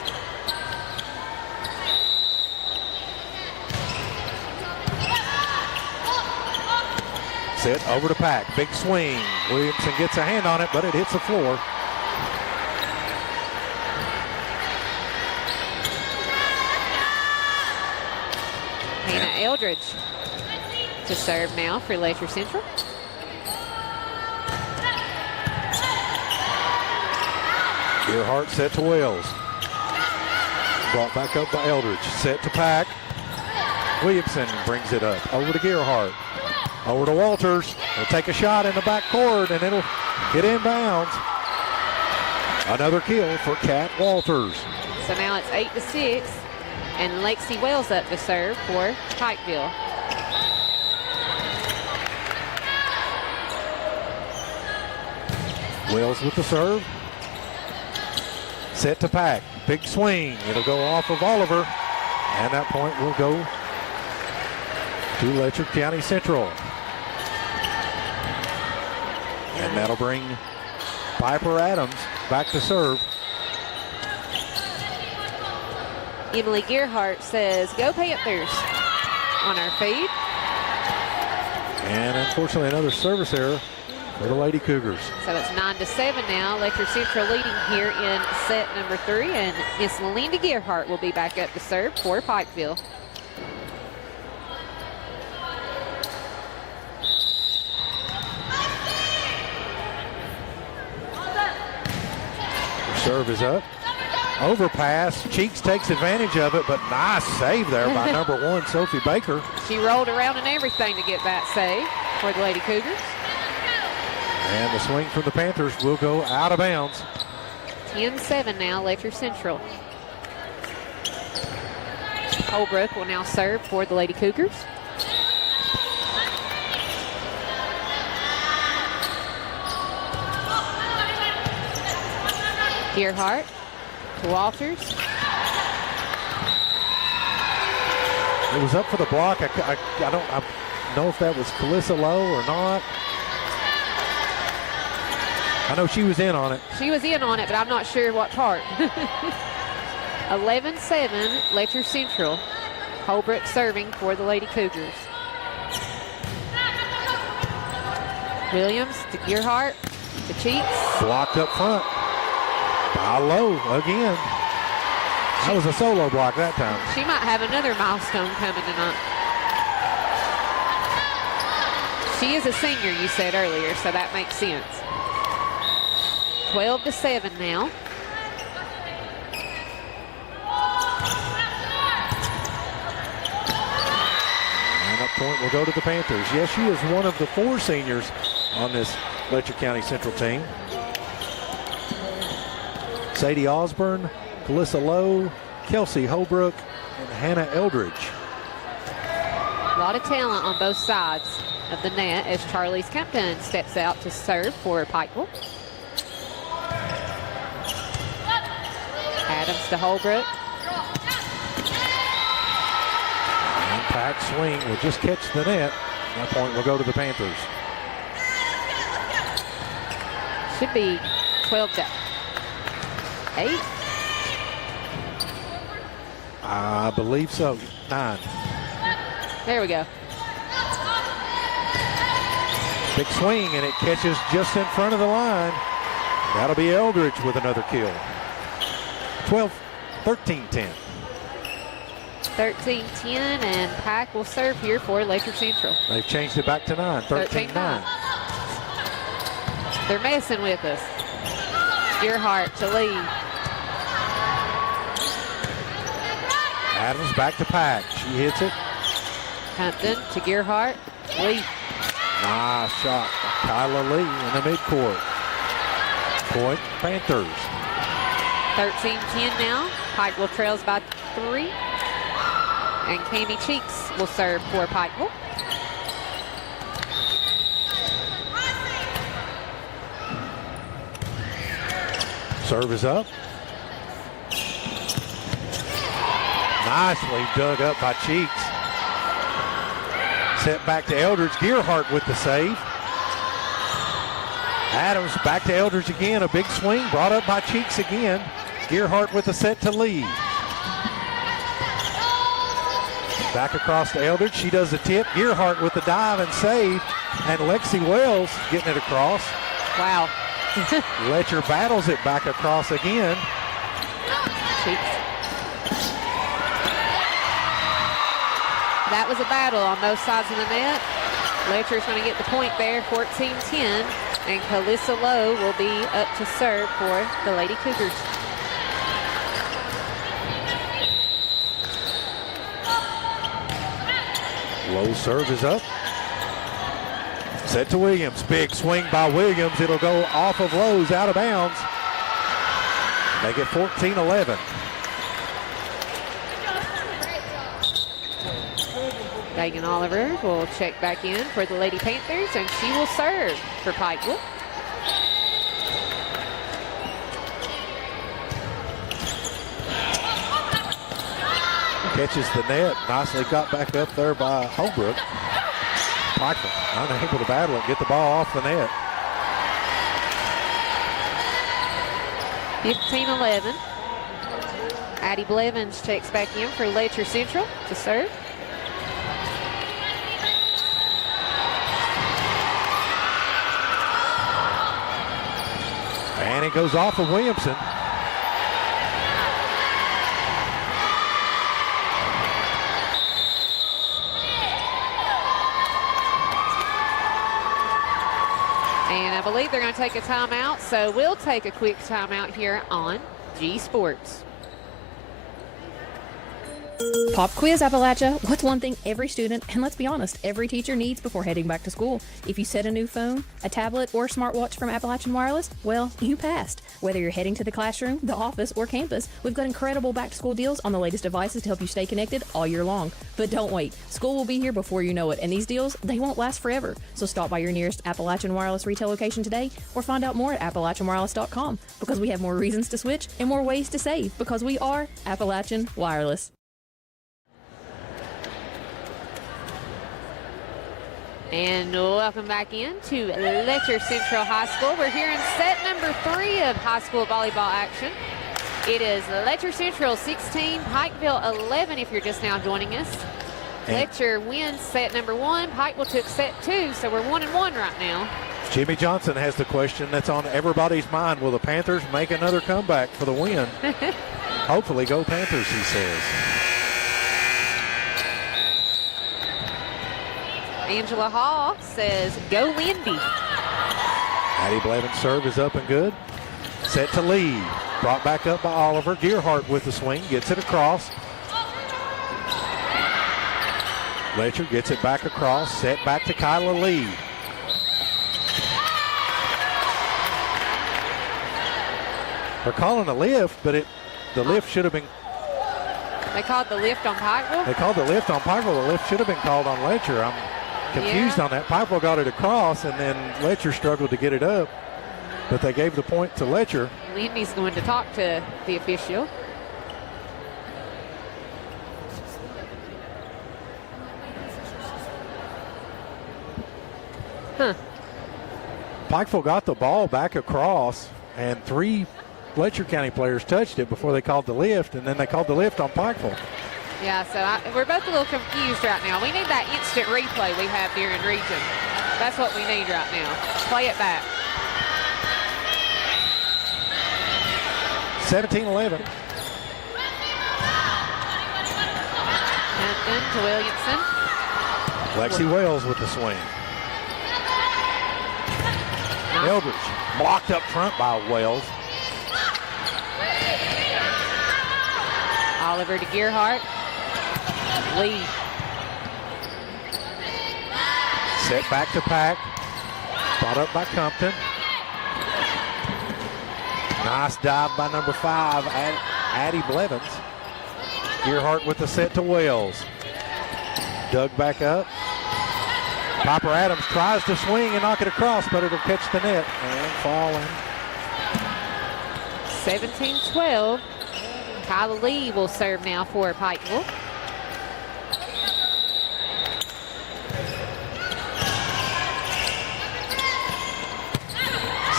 Set over to Pack. Big swing. Williamson gets a hand on it, but it hits the floor. Hannah Eldridge to serve now for Letcher Central. Gearhart set to Wells. Brought back up by Eldridge. Set to Pack. Williamson brings it up. Over to Gearhart. Over to Walters. He'll take a shot in the back court, and it'll get inbounds. Another kill for Kat Walters. So now it's 8-6, and Lexi Wells up to serve for Pikeville. Wells with the serve. Set to Pack. Big swing. It'll go off of Oliver. And that point will go to Letcher County Central. And that'll bring Piper Adams back to serve. Emily Gearhart says, "Go Panthers" on our feed. And unfortunately another service error for the Lady Cougars. So it's 9-7 now. Letcher Central leading here in set number 3, and Miss Linda Gearhart will be back up to serve for Pikeville. Serve is up. Overpass. Cheeks takes advantage of it, but nice save there by number 1, Sophie Baker. She rolled around and everything to get that save for the Lady Cougars. And the swing from the Panthers will go out of bounds. 10-7 now, Letcher Central. Holbrook will now serve for the Lady Cougars. Gearhart to Walters. It was up for the block. I don't know if that was Calissa Lowe or not. I know she was in on it. She was in on it, but I'm not sure what part. 11-7, Letcher Central. Holbrook serving for the Lady Cougars. Williams to Gearhart to Cheeks. Blocked up front by Lowe again. That was a solo block that time. She might have another milestone coming tonight. She is a senior, you said earlier, so that makes sense. 12-7 now. And that point will go to the Panthers. Yes, she is one of the 4 seniors on this Letcher County Central team. Sadie Osborne, Calissa Lowe, Kelsey Holbrook, and Hannah Eldridge. A lot of talent on both sides of the net as Charlize Kempton steps out to serve for Pikeville. Adams to Holbrook. And Pack swing will just catch the net. That point will go to the Panthers. Should be 12-8. I believe so. 9. There we go. Big swing, and it catches just in front of the line. That'll be Eldridge with another kill. 13-10. 13-10, and Pike will serve here for Letcher Central. They've changed it back to 9, 13-9. They're messing with us. Gearhart to lead. Adams back to Pack. She hits it. Hampton to Gearhart. Lee. Nice shot. Kyla Lee in the midcourt. Point Panthers. 13-10 now. Pikeville trails by 3. And Cami Cheeks will serve for Pikeville. Serve is up. Nicely dug up by Cheeks. Set back to Eldridge. Gearhart with the save. Adams back to Eldridge again. A big swing brought up by Cheeks again. Gearhart with the set to lead. Back across to Eldridge. She does the tip. Gearhart with the dive and save. And Lexi Wells getting it across. Wow. Letcher battles it back across again. Cheeks. That was a battle on both sides of the net. Letcher's going to get the point there, 14-10. And Calissa Lowe will be up to serve for the Lady Cougars. Low serve is up. Set to Williams. Big swing by Williams. It'll go off of Lowe's, out of bounds. Make it 14-11. Megan Oliver will check back in for the Lady Panthers, and she will serve for Pikeville. Catches the net. Nicely got back up there by Holbrook. Pikeville unable to battle it, get the ball off the net. 15-11. Addie Blevins checks back in for Letcher Central to serve. And it goes off of Williamson. And I believe they're going to take a timeout, so we'll take a quick timeout here on G Sports. Pop Quiz Appalachia. What's one thing every student, and let's be honest, every teacher needs before heading back to school? If you set a new phone, a tablet, or smartwatch from Appalachian Wireless, well, you passed. Whether you're heading to the classroom, the office, or campus, we've got incredible back-to-school deals on the latest devices to help you stay connected all year long. But don't wait. School will be here before you know it, and these deals, they won't last forever. So stop by your nearest Appalachian Wireless retail location today, or find out more at AppalachianWireless.com, because we have more reasons to switch and more ways to save, because we are Appalachian Wireless. And welcome back in to Letcher Central High School. We're here in set number 3 of high school volleyball action. It is Letcher Central 16, Pikeville 11 if you're just now joining us. Letcher wins set number 1. Pikeville took set 2, so we're 1-1 right now. Jimmy Johnson has the question that's on everybody's mind. Will the Panthers make another comeback for the win? Hopefully, go Panthers, he says. Angela Hall says, go Lindy. Addie Blevins' serve is up and good. Set to lead. Brought back up by Oliver. Gearhart with the swing. Gets it across. Letcher gets it back across. Set back to Kyla Lee. They're calling a lift, but the lift should have been. They called the lift on Pikeville? They called the lift on Pikeville. The lift should have been called on Letcher. I'm confused on that. Pikeville got it across, and then Letcher struggled to get it up. But they gave the point to Letcher. Lindy's going to talk to the official. Pikeville got the ball back across, and 3 Letcher County players touched it before they called the lift, and then they called the lift on Pikeville. Yeah, so we're both a little confused right now. We need that instant replay we have here in region. That's what we need right now. Play it back. 17-11. Upton to Williamson. Lexi Wells with the swing. Nice. Eldridge blocked up front by Wells. Oliver to Gearhart. Lee. Set back to Pack. Brought up by Compton. Nice dive by number 5, Addie Blevins. Gearhart with the set to Wells. Dug back up. Piper Adams tries to swing and knock it across, but it'll catch the net and fall in. 17-12. Kyla Lee will serve now for Pikeville.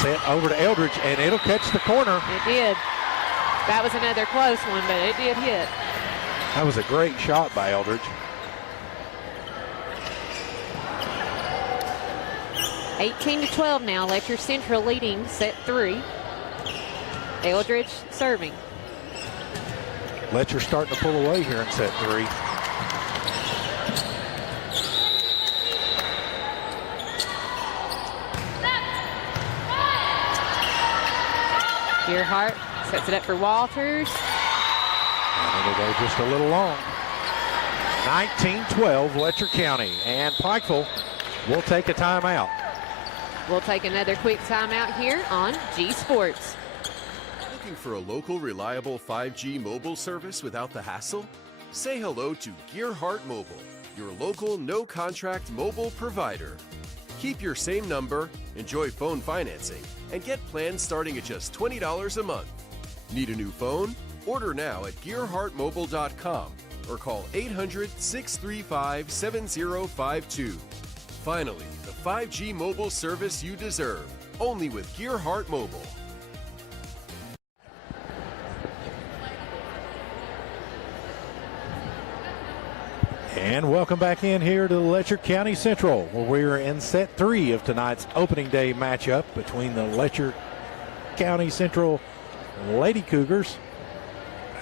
Set over to Eldridge, and it'll catch the corner. It did. That was another close one, but it did hit. That was a great shot by Eldridge. 18-12 now. Letcher Central leading set 3. Eldridge serving. Letcher starting to pull away here in set 3. Gearhart sets it up for Walters. And it'll go just a little long. 19-12 Letcher County, and Pikeville will take a timeout. We'll take another quick timeout here on G Sports. Looking for a local, reliable 5G mobile service without the hassle? Say hello to Gearhart Mobile, your local no-contract mobile provider. Keep your same number, enjoy phone financing, and get plans starting at just $20 a month. Need a new phone? Order now at GearhartMobile.com or call 800-635-7052. Finally, the 5G mobile service you deserve, only with Gearhart Mobile. And welcome back in here to Letcher County Central, where we're in set 3 of tonight's opening day matchup between the Letcher County Central Lady Cougars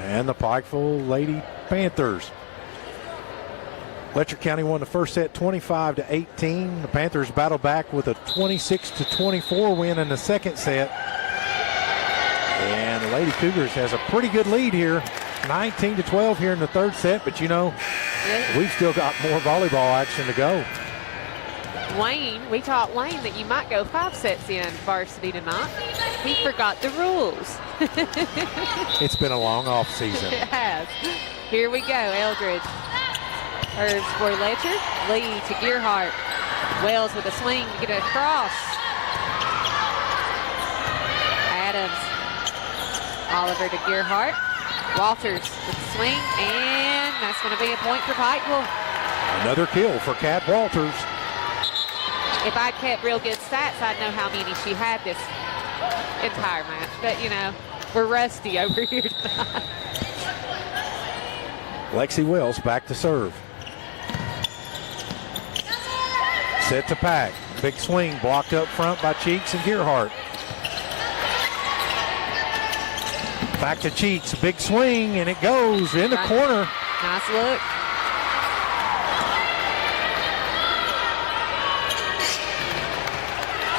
and the Pikeville Lady Panthers. Letcher County won the first set 25-18. The Panthers battled back with a 26-24 win in the second set. And the Lady Cougars has a pretty good lead here, 19-12 here in the third set, but you know, we've still got more volleyball action to go. Wayne, we taught Wayne that you might go 5 sets in varsity tonight. He forgot the rules. It's been a long off season. It has. Here we go, Eldridge. Herbs for Letcher. Lee to Gearhart. Wells with a swing to get it across. Adams. Oliver to Gearhart. Walters with the swing, and that's going to be a point for Pikeville. Another kill for Kat Walters. If I kept real good stats, I'd know how many she had this entire match. But, you know, we're rusty over here tonight. Lexi Wells back to serve. Set to Pack. Big swing blocked up front by Cheeks and Gearhart. Back to Cheeks. Big swing, and it goes in the corner. Nice look.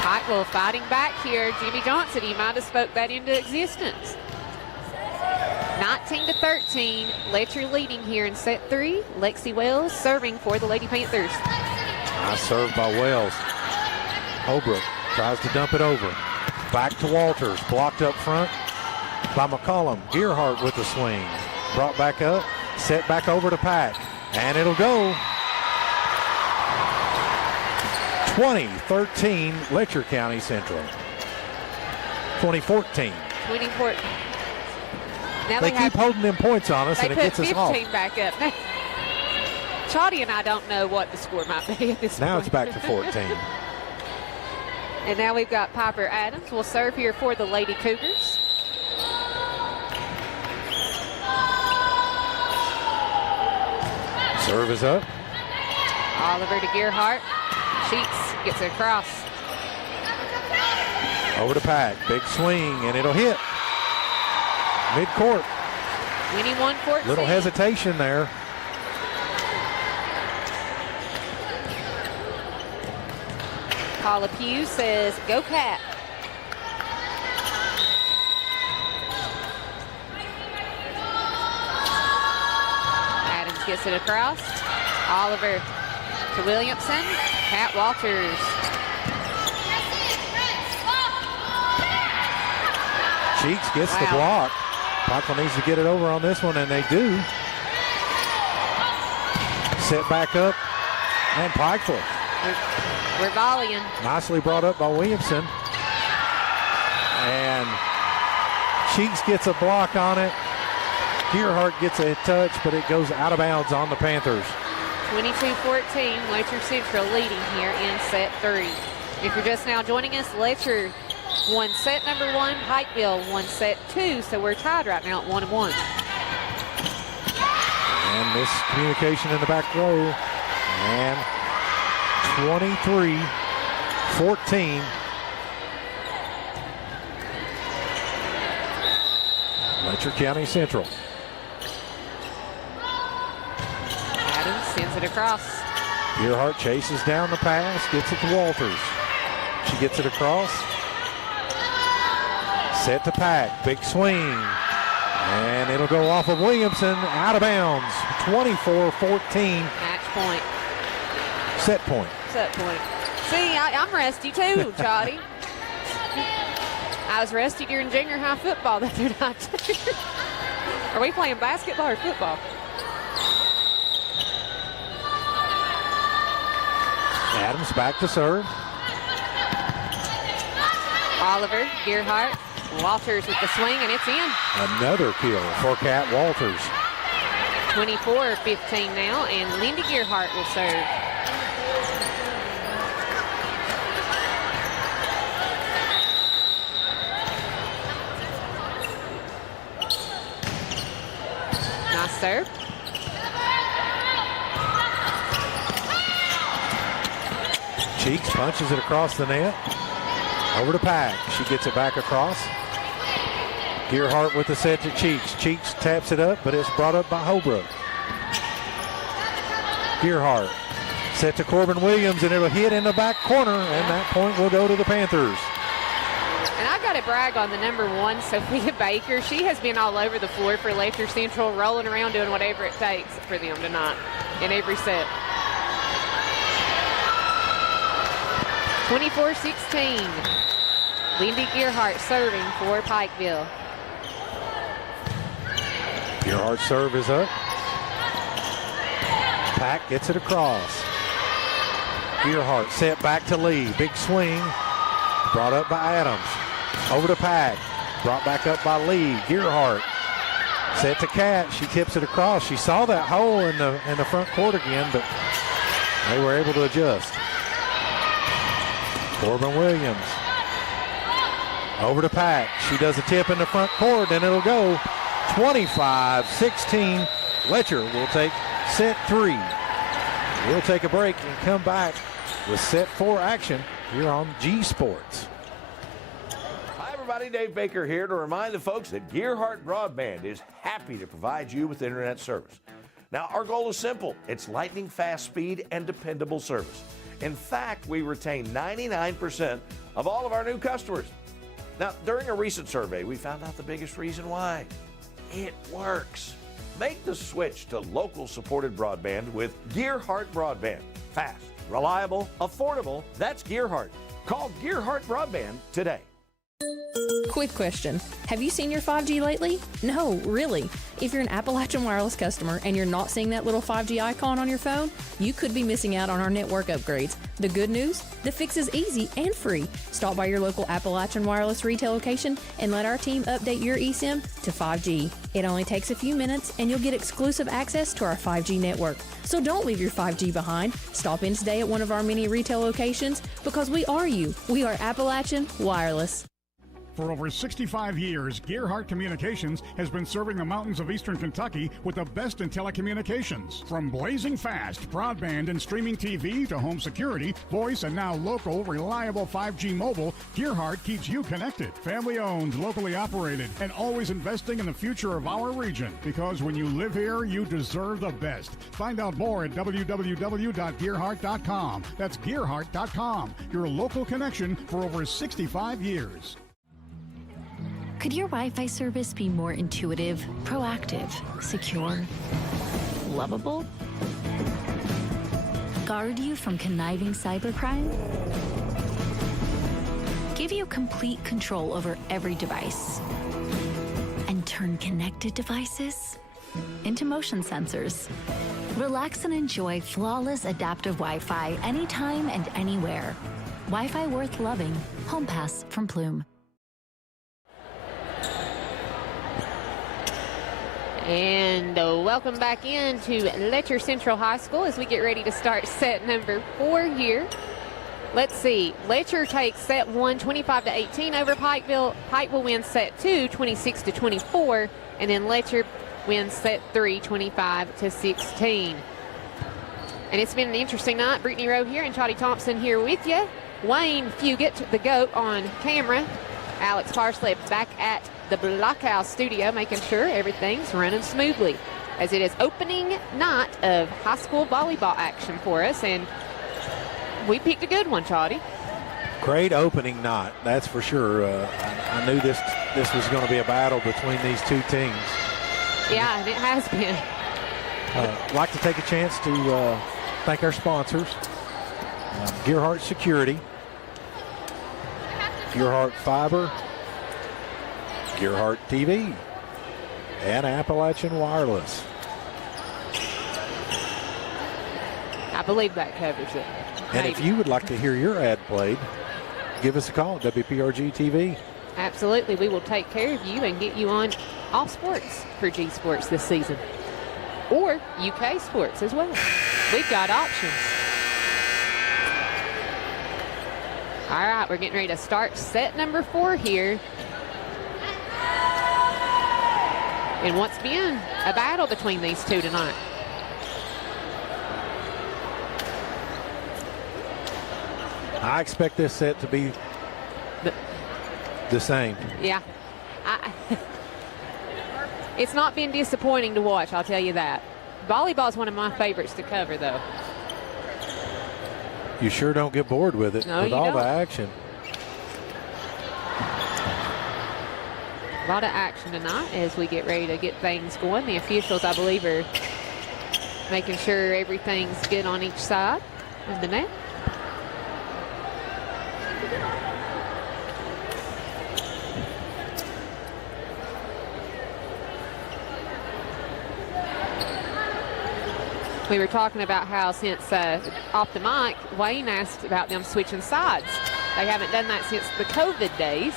Pikeville fighting back here. Jimmy Johnson, he might have spoke that into existence. 19-13, Letcher leading here in set 3. Lexi Wells serving for the Lady Panthers. Nice serve by Wells. Holbrook tries to dump it over. Back to Walters, blocked up front by McCollum. Gearhart with the swing. Brought back up, set back over to Pack, and it'll go. 20-13, Letcher County Central. 2014. 2014. Now they keep holding them points on us, and it gets us off. They put 15 back up. Chaudy and I don't know what the score might be at this point. Now it's back to 14. And now we've got Piper Adams will serve here for the Lady Cougars. Serve is up. Oliver to Gearhart. Sheets gets it across. Over to Pack. Big swing, and it'll hit. Mid-court. 21-14. Little hesitation there. Paula Pugh says, go Cat. Adams gets it across. Oliver to Williamson. Cat Walters. Cheeks gets the block. Pikeville needs to get it over on this one, and they do. Set back up, and Pikeville. We're volleying. Nicely brought up by Williamson. And Cheeks gets a block on it. Gearhart gets a touch, but it goes out of bounds on the Panthers. 22-14, Letcher Central leading here in set 3. If you're just now joining us, Letcher won set number 1, Pikeville won set 2, so we're tied right now at 1-1. And miscommunication in the back row. And 23-14. Letcher County Central. Adams sends it across. Gearhart chases down the pass, gets it to Walters. She gets it across. Set to Pack, big swing. And it'll go off of Williamson, out of bounds. 24-14. Match point. Set point. Set point. See, I'm rusty too, Choddy. I was rusty during junior high football the other night too. Are we playing basketball or football? Adams back to serve. Oliver, Gearhart, Walters with the swing, and it's in. Another kill for Cat Walters. 24-15 now, and Lindy Gearhart will serve. Nice serve. Cheeks punches it across the net. Over to Pack. She gets it back across. Gearhart with the set to Cheeks. Cheeks taps it up, but it's brought up by Holbrook. Gearhart set to Corbin Williams, and it'll hit in the back corner, and that point will go to the Panthers. And I've got to brag on the number 1, Sophia Baker. She has been all over the floor for Letcher Central, rolling around doing whatever it takes for them tonight in every set. 24-16. Lindy Gearhart serving for Pikeville. Gearhart's serve is up. Pack gets it across. Gearhart set back to Lee. Big swing. Brought up by Adams. Over to Pack. Brought back up by Lee. Gearhart set to Cat. She tips it across. She saw that hole in the front court again, but they were able to adjust. Corbin Williams. Over to Pack. She does a tip in the front court, and it'll go 25-16. Letcher will take set 3. We'll take a break and come back with set 4 action here on G Sports. Hi everybody, Dave Baker here to remind the folks that Gearhart Broadband is happy to provide you with internet service. Now our goal is simple. It's lightning fast speed and dependable service. In fact, we retain 99% of all of our new customers. Now, during a recent survey, we found out the biggest reason why. It works. Make the switch to local supported broadband with Gearhart Broadband. Fast, reliable, affordable. That's Gearhart. Call Gearhart Broadband today. Quick question. Have you seen your 5G lately? No, really. If you're an Appalachian Wireless customer and you're not seeing that little 5G icon on your phone, you could be missing out on our network upgrades. The good news? The fix is easy and free. Stop by your local Appalachian Wireless retail location and let our team update your eSIM to 5G. It only takes a few minutes and you'll get exclusive access to our 5G network. So don't leave your 5G behind. Stop in today at one of our many retail locations because we are you. We are Appalachian Wireless. For over 65 years, Gearhart Communications has been serving the mountains of eastern Kentucky with the best in telecommunications. From blazing fast broadband and streaming TV to home security, voice, and now local, reliable 5G mobile, Gearhart keeps you connected. Family owned, locally operated, and always investing in the future of our region. Because when you live here, you deserve the best. Find out more at www.gearhart.com. That's gearhart.com, your local connection for over 65 years. Could your Wi-Fi service be more intuitive, proactive, secure, lovable? Guard you from conniving cybercrime? Give you complete control over every device? And turn connected devices into motion sensors? Relax and enjoy flawless adaptive Wi-Fi anytime and anywhere. Wi-Fi worth loving. Home Pass from Plume. And welcome back into Letcher Central High School as we get ready to start set number 4 here. Let's see. Letcher takes set 1, 25-18 over Pikeville. Pike will win set 2, 26-24. And then Letcher wins set 3, 25-16. And it's been an interesting night. Brittany Rowe here and Chotty Thompson here with you. Wayne Fugit, the GOAT, on camera. Alex Parsley back at the Blockhouse studio, making sure everything's running smoothly as it is opening night of high school volleyball action for us, and we picked a good one, Chotty. Great opening night, that's for sure. I knew this was going to be a battle between these two teams. Yeah, and it has been. I'd like to take a chance to thank our sponsors, Gearhart Security, Gearhart Fiber, Gearhart TV, and Appalachian Wireless. I believe that covers it. And if you would like to hear your ad played, give us a call at WPRGtv. Absolutely. We will take care of you and get you on all sports for G Sports this season. Or UK sports as well. We've got options. All right, we're getting ready to start set number 4 here. And what's been a battle between these two tonight. I expect this set to be the same. Yeah. It's not been disappointing to watch, I'll tell you that. Volleyball is one of my favorites to cover, though. You sure don't get bored with it, No, with you all don't. the action. A lot of action tonight as we get ready to get things going. The officials, I believe, are making sure everything's good on each side of the net. We were talking about how since off the mic, Wayne asked about them switching sides. They haven't done that since the COVID days.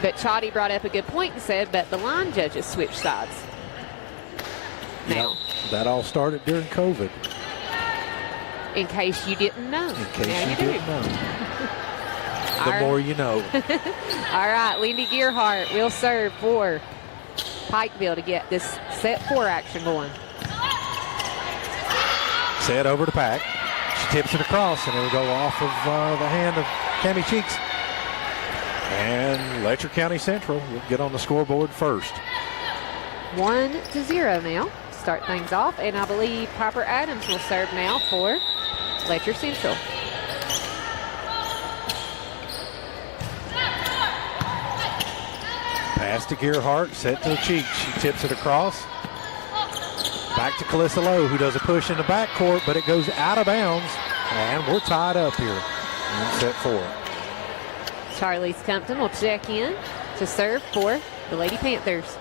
But Chotty brought up a good point and said, but the line judges switch sides now. Yep, that all started during COVID. In case you didn't know. In case now you do. didn't know. All The right. more you know. All right, Lindy Gearhart will serve for Pikeville to get this set 4 action going. Set over to Pack. She tips it across, and it'll go off of the hand of Tammy Cheeks. And Letcher County Central will get on the scoreboard first. 1-0 now. Start things off, and I believe Piper Adams will serve now for Letcher Central. Pass to Gearhart, set to Cheeks. She tips it across. Back to Calissa Lowe, who does a push in the backcourt, but it goes out of bounds, and we're tied up here in set 4. Charlize Compton will check in to serve for the Lady Panthers.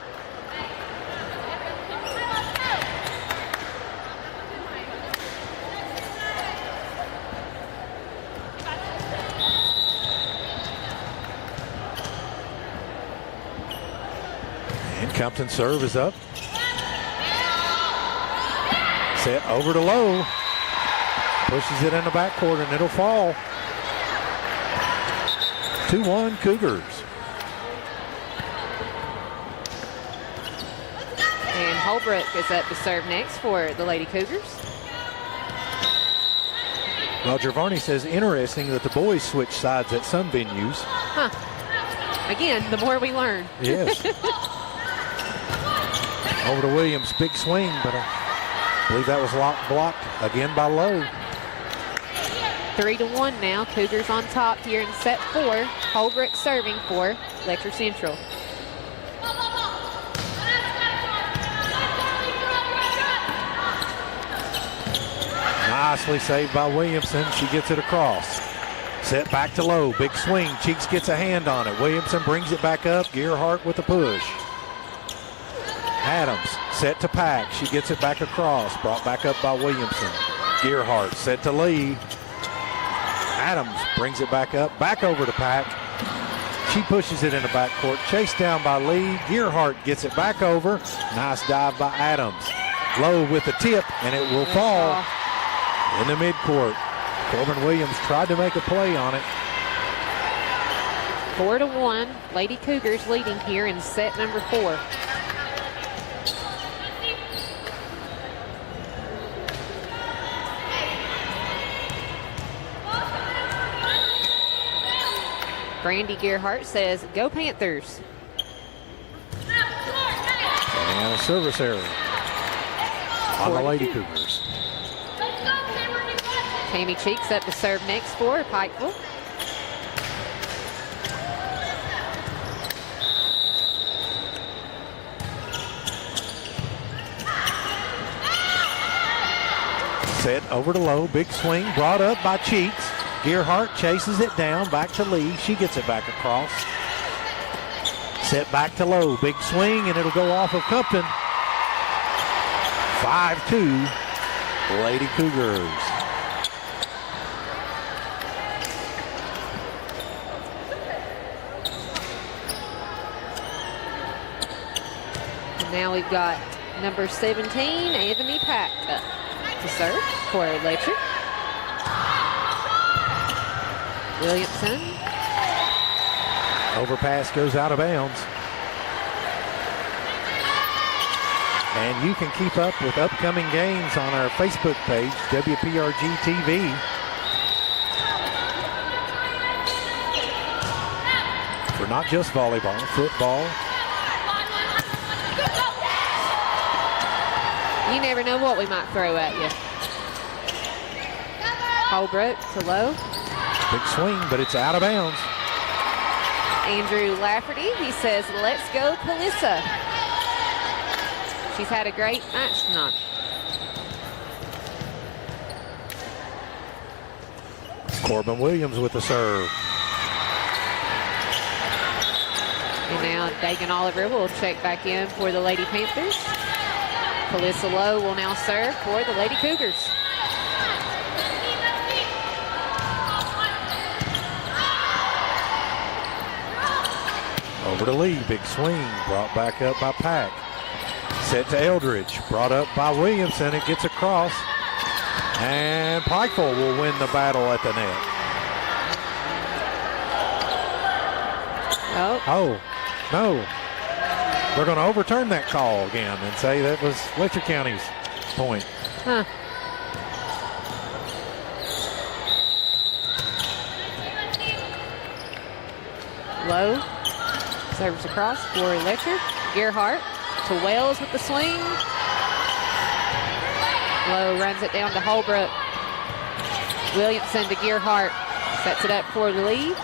And Compton's serve is up. Set over to Lowe. Pushes it in the backcourt, and it'll fall. 2-1 Cougars. Holbrook is up to serve next for the Lady Cougars. Well, Gervarney says interesting that the boys switch sides at some venues. Huh. Again, the more we learn. Yes. Over to Williams, big swing, but I believe that was blocked again by Lowe. 3-1 now. Cougars on top here in set 4. Holbrook serving for Letcher Central. Nicely saved by Williamson. She gets it across. Set back to Lowe. Big swing. Cheeks gets a hand on it. Williamson brings it back up. Gearhart with the push. Adams set to Pack. She gets it back across. Brought back up by Williamson. Gearhart set to Lee. Adams brings it back up. Back over to Pack. She pushes it in the backcourt. Chased down by Lee. Gearhart gets it back over. Nice dive by Adams. Lowe with the tip, and it will fall in the midcourt. Corbin Williams tried to make a play on it. 4-1. Lady Cougars leading here in set number 4. Brandy Gearhart says, "Go Panthers." And a service error on the Lady Cougars. Tammy Cheeks up to serve next for Pikeville. Set over to Lowe. Big swing brought up by Cheeks. Gearhart chases it down, back to Lee. She gets it back across. Set back to Lowe. Big swing, and it'll go off of Compton. 5-2, Lady Cougars. And now we've got number 17, Anthony Pack, up to serve for Letcher. Williamson. Overpass goes out of bounds. And you can keep up with upcoming games on our Facebook page, WPRGtv. For not just volleyball, football. You never know what we might throw at you. Holbrook to Lowe. Big swing, but it's out of bounds. Andrew Lafferty, he says, "Let's go, Calissa." She's had a great match tonight. Corbin Williams with the serve. And now Dagan Oliver will check back in for the Lady Panthers. Calissa Lowe will now serve for the Lady Cougars. Over to Lee, big swing, brought back up by Pack. Set to Eldridge, brought up by Williamson. It gets across, and Pikeville will win the battle at the net. Oh, no. They're going to overturn that call again and say that was Letcher County's point. Huh. Lowe serves across for Letcher. Gearhart to Wells with the swing. Lowe runs it down to Holbrook. Williamson to Gearhart. Sets it up for the lead,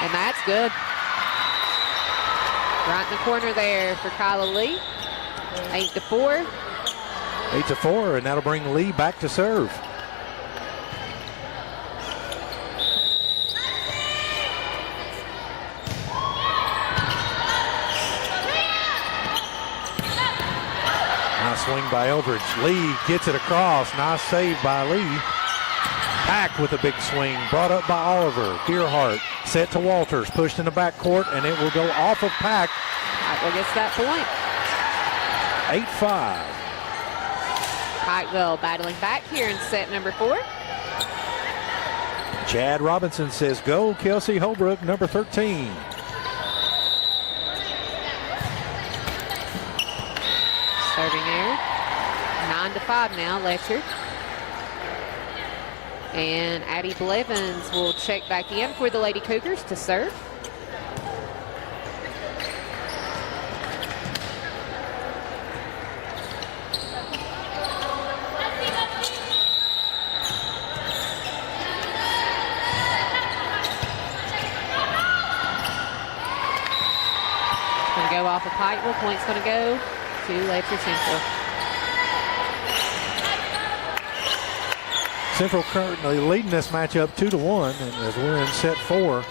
and that's good. Right in the corner there for Kyla Lee. 8-4. 8-4, and that'll bring Lee back to serve. Nice swing by Eldridge. Lee gets it across. Nice save by Lee. Pack with a big swing, brought up by Oliver. Gearhart set to Walters, pushed in the backcourt, and it will go off of Pack. Pikeville gets that point. 8-5. Pikeville battling back here in set number 4. Chad Robinson says, "Go, Kelsey Holbrook, number 13. Serving error. 9-5 now, Letcher. And Addie Blevins will check back in for the Lady Cougars to serve. Going to go off of Pikeville. Point's going to go to Letcher Central. Central currently leading this matchup 2-1, and as we're in set 4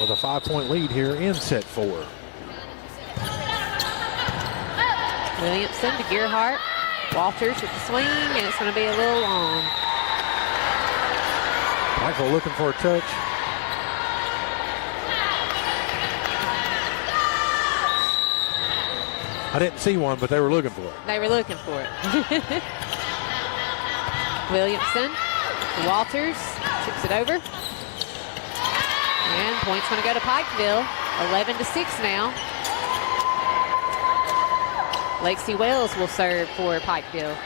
with a 5-point lead here in set 4. Williamson to Gearhart. Walters with the swing, and it's going to be a little long. Michael looking for a touch. I didn't see one, but they were looking for it. They were looking for it. Williamson, Walters, tips it over. And point's going to go to Pikeville. 11-6 now. Lacey Wells will serve for Pikeville.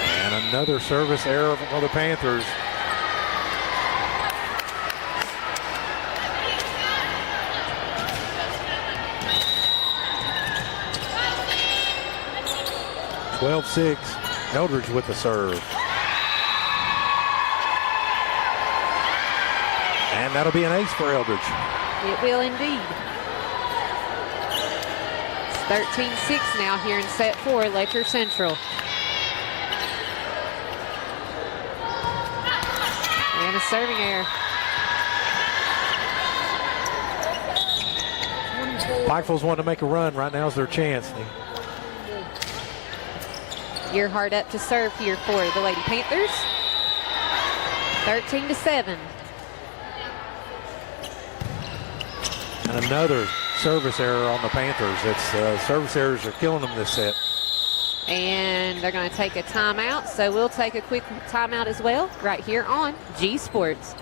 And another service error for the Panthers. (12-6). Eldridge with the serve. And that'll be an ace for Eldridge. It will indeed. It's 13-6 now here in set 4, Letcher Central. And a serving error. Pikeville's wanting to make a run. Right now is their chance. Gearhart up to serve here for the Lady Panthers. 13-7. And another service error on the Panthers. It's service errors are killing them this set. And they're going to take a timeout, so we'll take a quick timeout as well right here on G Sports.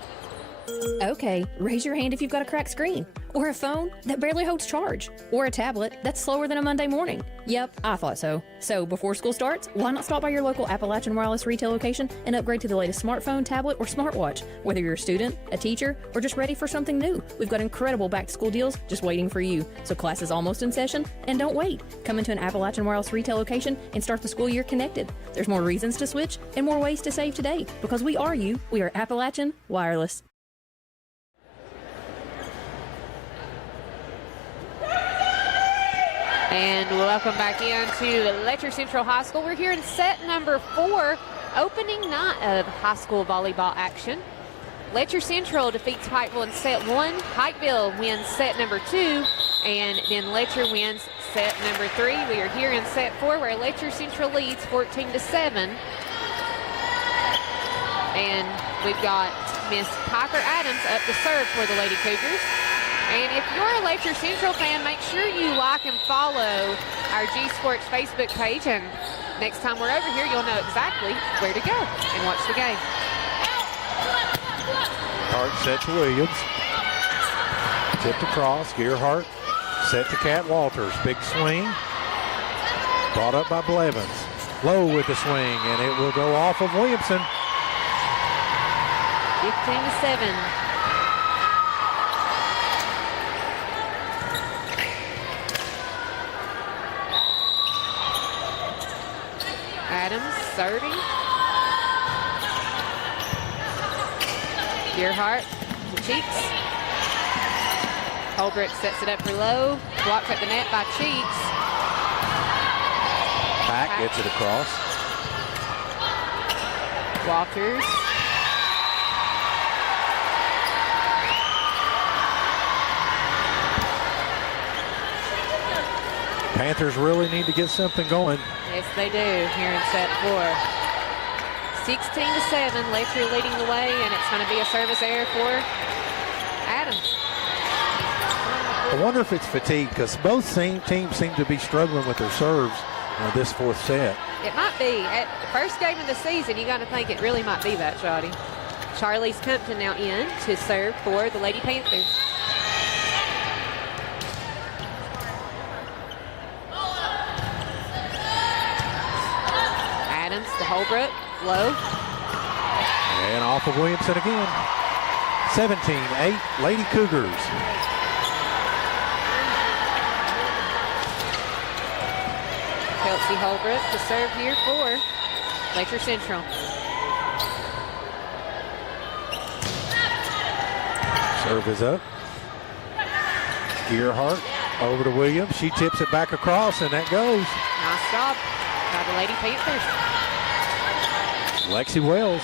Okay, raise your hand if you've got a cracked screen, or a phone that barely holds charge, or a tablet that's slower than a Monday morning. Yep, I thought so. So before school starts, why not stop by your local Appalachian Wireless retail location and upgrade to the latest smartphone, tablet, or smartwatch? Whether you're a student, a teacher, or just ready for something new, we've got incredible back-to-school deals just waiting for you. So class is almost in session, and don't wait. Come into an Appalachian Wireless retail location and start the school year connected. There's more reasons to switch and more ways to save today, because we are you. We are Appalachian Wireless. And welcome back into Letcher Central High School. We're here in set number 4, opening night of high school volleyball action. Letcher Central defeats Pikeville in set 1. Pikeville wins set number 2, and then Letcher wins set number 3. We are here in set 4 where Letcher Central leads 14-7. And we've got Miss Piper Adams up to serve for the Lady Cougars. And if you're a Letcher Central fan, make sure you like and follow our G Sports Facebook page. And next time we're over here, you'll know exactly where to go and watch the game. Hart set to Williams. Tipped across. Gearhart set to Cat Walters. Big swing. Brought up by Blevins. Low with the swing, and it will go off of Williamson. 15-7. Adams serving. Gearhart to Cheeks. Holbrook sets it up for Low. Blocked at the net by Cheeks. Pack gets it across. Walters. Panthers really need to get something going. Yes, they do here in set 4. 16-7, Letcher leading the way, and it's going to be a service error for Adams. I wonder if it's fatigue, because both teams seem to be struggling with their serves this fourth set. It might be. At the first game of the season, you got to think it really might be that, Shoddy. Charlize Compton now in to serve for the Lady Panthers. Holbrook, low. And off of Williamson again. 17-8, Lady Cougars. Kelsey Holbrook to serve here for Letcher Central. Serve is up. Gearhart over to Williams. She tips it back across, and that goes. Nice job by the Lady Panthers. Lexi Wells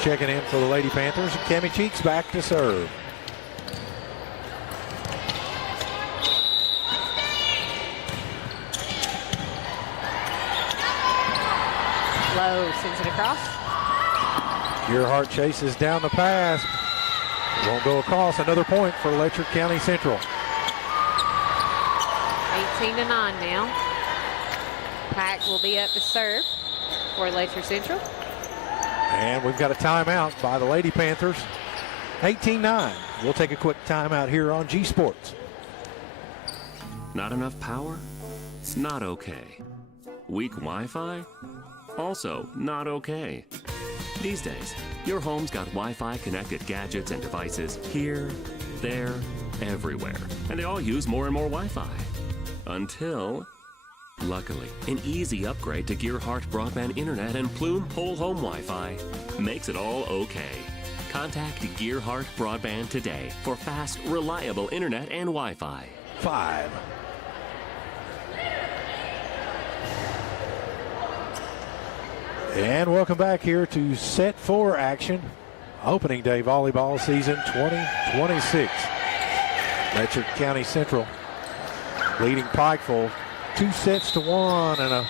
checking in for the Lady Panthers. And Cammie Cheeks back to serve. Low sends it across. Gearhart chases down the pass. Won't go across. Another point for Letcher County Central. 18-9 now. Pack will be up to serve for Letcher Central. And we've got a timeout by the Lady Panthers. 18-9. We'll take a quick timeout here on G Sports. Not enough power? It's not okay. Weak Wi-Fi? Also not okay. These days, your home's got Wi-Fi connected gadgets and devices here, there, everywhere. And they all use more and more Wi-Fi. Until, luckily, an easy upgrade to Gearhart Broadband Internet and Plume Whole Home Wi-Fi makes it all okay. Contact Gearhart Broadband today for fast, reliable internet and Wi-Fi. 5. And welcome back here to set 4 action. Opening day volleyball season 2026. Letcher County Central leading Pikeville 2-1 and a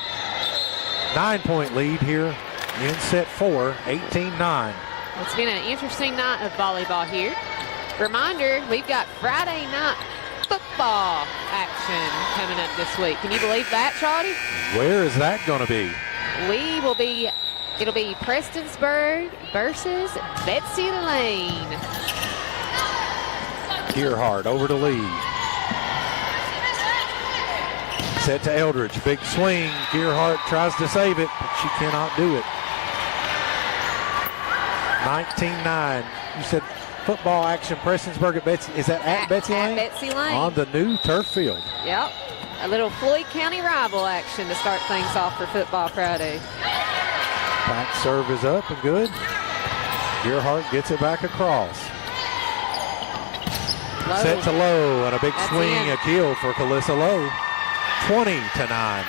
9-point lead here in set 4, 18-9. It's been an interesting night of volleyball here. Reminder, we've got Friday night football action coming up this week. Can you believe that, Charlie? Where is that going to be? It'll be Prestonsburg versus Betsy Lane. Gearhart over to Lee. Set to Eldridge, big swing. Gearhart tries to save it, but she cannot do it. 19-9. You said football action, Prestonsburg at Betsy. Is that at Betsy Lane? At Betsy Lane. On the new turf field. Yep. A little Floyd County rival action to start things off for Football Friday. Back serve is up and good. Gearhart gets it back across. Low. Set to Low and a big That's swing, in. a kill for Calissa Low. 20-9.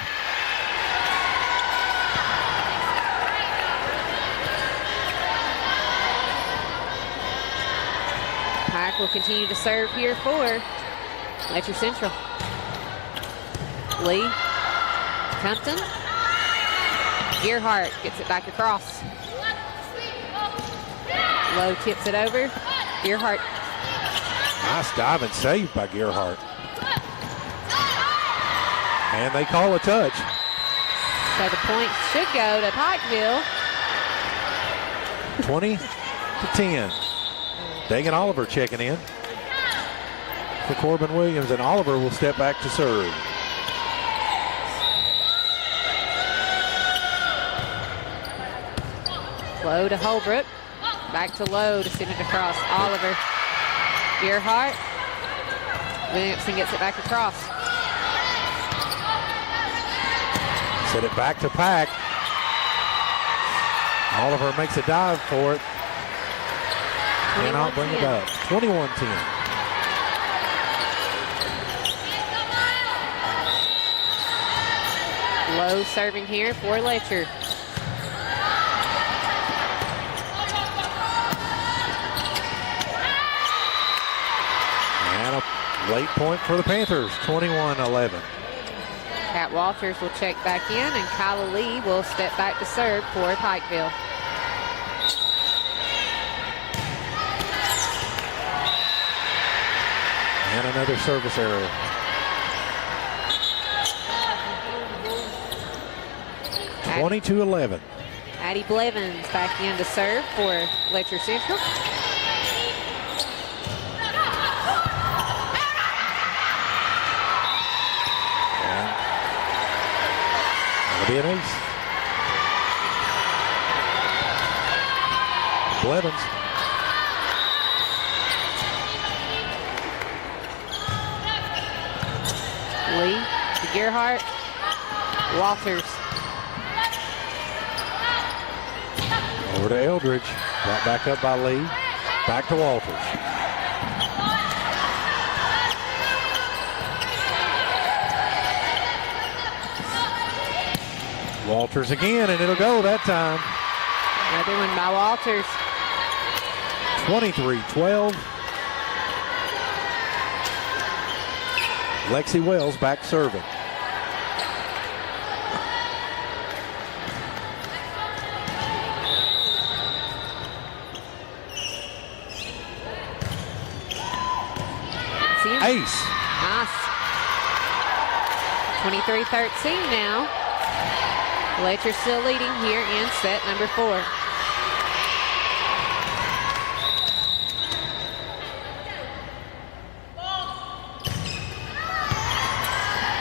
Pack will continue to serve here for Letcher Central. Lee, Compton. Gearhart gets it back across. Low tips it over. Gearhart. Nice dive and save by Gearhart. And they call a touch. So the point should go to Pikeville. 20-10. Dagan Oliver checking in for Corbin Williams, and Oliver will step back to serve. Low to Holbrook. Back to Low to send it across. Oliver. Gearhart. Williamson gets it back across. Set it back to Pack. Oliver makes a dive for it. Cannot bring it back. 21-10. Low serving here for Letcher. And a late point for the Panthers, 21-11. Kat Walters will check back in, and Kyla Lee will step back to serve for Pikeville. And another service error. Addie 22-11. Blevins back in to serve for Letcher Central. That'll be an ace. Blevins. Lee to Gerhardt. Walters. Over to Eldridge. Brought back up by Lee. Back to Walters. Walters again, and it'll go that time. Another one by Walters. 23-12. Lexi Wells back serving. Ace. Nice. 23-13 now. Letcher still leading here in set number 4.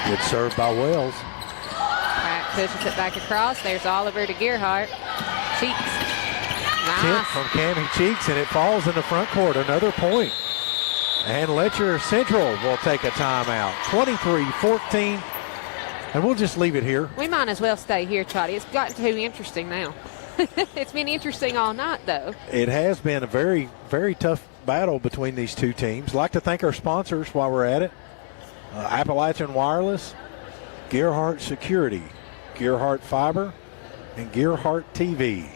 Good serve by Wells. Pratt pushes it back across. There's Oliver to Gerhardt. Cheeks. Tip Nice. from Cammie Cheeks, and it falls in the front court. Another point. And Letcher Central will take a timeout. 23-14. And we'll just leave it here. We might as well stay here, Chotty. It's gotten too interesting now. It's been interesting all night, though. It has been a very, very tough battle between these two teams. I'd like to thank our sponsors while we're at it. Appalachian Wireless, Gerhardt Security, Gerhardt Fiber, and Gerhardt TV.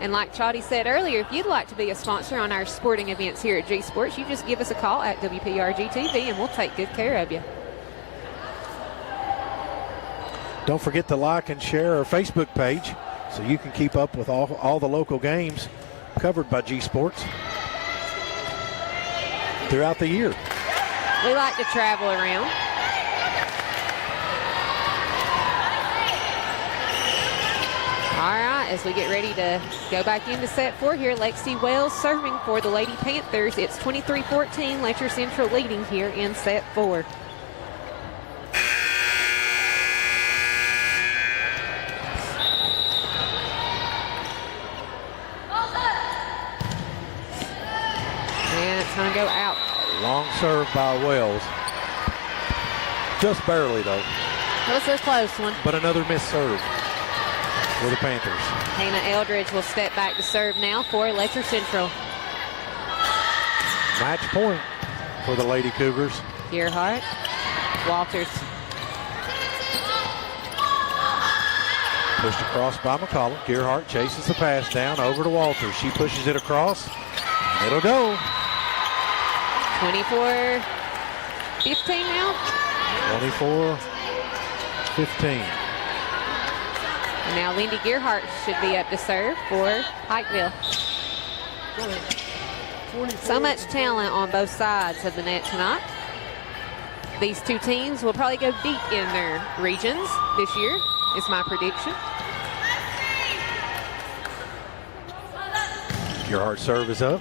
And like Chotty said earlier, if you'd like to be a sponsor on our sporting events here at G Sports, you just give us a call at WPRGtv and we'll take good care of you. Don't forget to like and share our Facebook page so you can keep up with all the local games covered by G Sports throughout the year. We like to travel around. All right, as we get ready to go back into set 4 here, Lexi Wells serving for the Lady Panthers. It's 23-14, Letcher Central leading here in set 4. And it's going to go out. Long serve by Wells. Just barely, though. That was a close one. But another missed serve for the Panthers. Hannah Eldridge will step back to serve now for Letcher Central. Match point for the Lady Cougars. Gerhardt. Walters. Pushed across by McCollum. Gerhardt chases the pass down over to Walters. She pushes it across. And it'll go. 24-15 now. 24-15. And now Lindy Gerhardt should be up to serve for Pikeville. So much talent on both sides of the net tonight. These two teams will probably go deep in their regions this year, is my prediction. Gerhardt serve is up.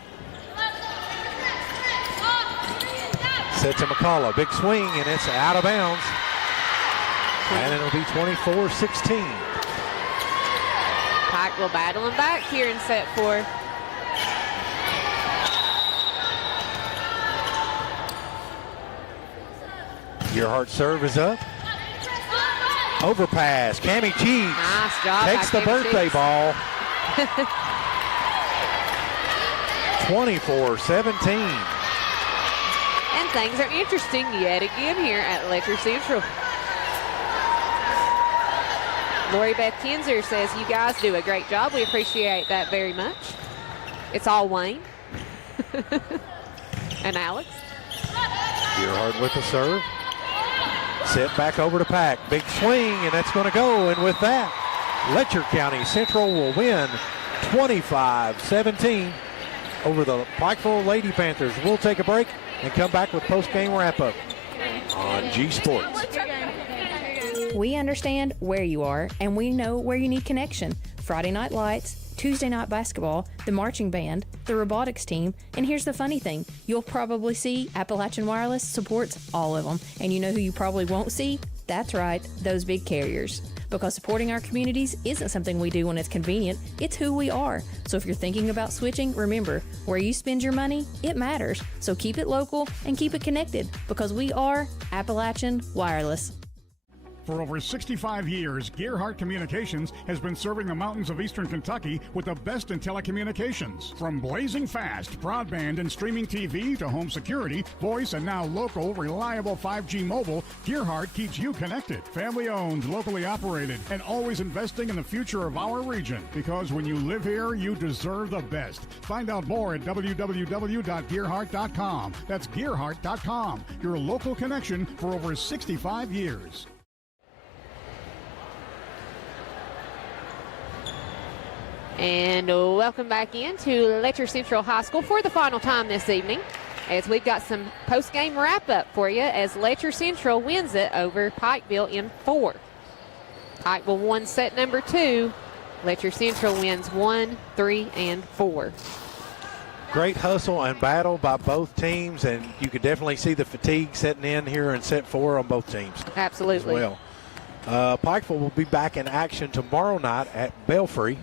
Set to McCullough. Big swing, and it's out of bounds. And it'll be 24-16. Pike will battle him back here in set 4. Gerhardt serve is up. Overpass. Cammie Cheeks Nice job takes by the Cammie birthday Cheeks. ball. 24-17. And things are interesting yet again here at Letcher Central. Lori Beth Kinzer says, you guys do a great job. We appreciate that very much. It's all Wayne. And Alex. Gerhardt with the serve. Set back over to Pack. Big swing, and that's going to go. And with that, Letcher County Central will win 25-17 over the Pikeville Lady Panthers. We'll take a break and come back with post-game wrap-up on G Sports. We understand where you are, and we know where you need connection. Friday night lights, Tuesday night basketball, the marching band, the robotics team, and here's the funny thing. You'll probably see Appalachian Wireless supports all of them. And you know who you probably won't see? That's right, those big carriers. Because supporting our communities isn't something we do when it's convenient, it's who we are. So if you're thinking about switching, remember, where you spend your money, it matters. So keep it local and keep it connected, because we are Appalachian Wireless. For over 65 years, Gearhart Communications has been serving the mountains of eastern Kentucky with the best in telecommunications. From blazing fast broadband and streaming TV to home security, voice, and now local, reliable 5G mobile, Gearhart keeps you connected. Family owned, locally operated, and always investing in the future of our region. Because when you live here, you deserve the best. Find out more at www.gearhart.com. That's gearhart.com, your local connection for over 65 years. And welcome back into Letcher Central High School for the final time this evening, as we've got some post-game wrap-up for you as Letcher Central wins it over Pikeville in 4. Pikeville won set number 2. Letcher Central wins 1, 3, and 4. Great hustle and battle by both teams, and you could definitely see the fatigue setting in here in set 4 on both teams. Absolutely. As well. Pikeville will be back in action tomorrow night at Belfry.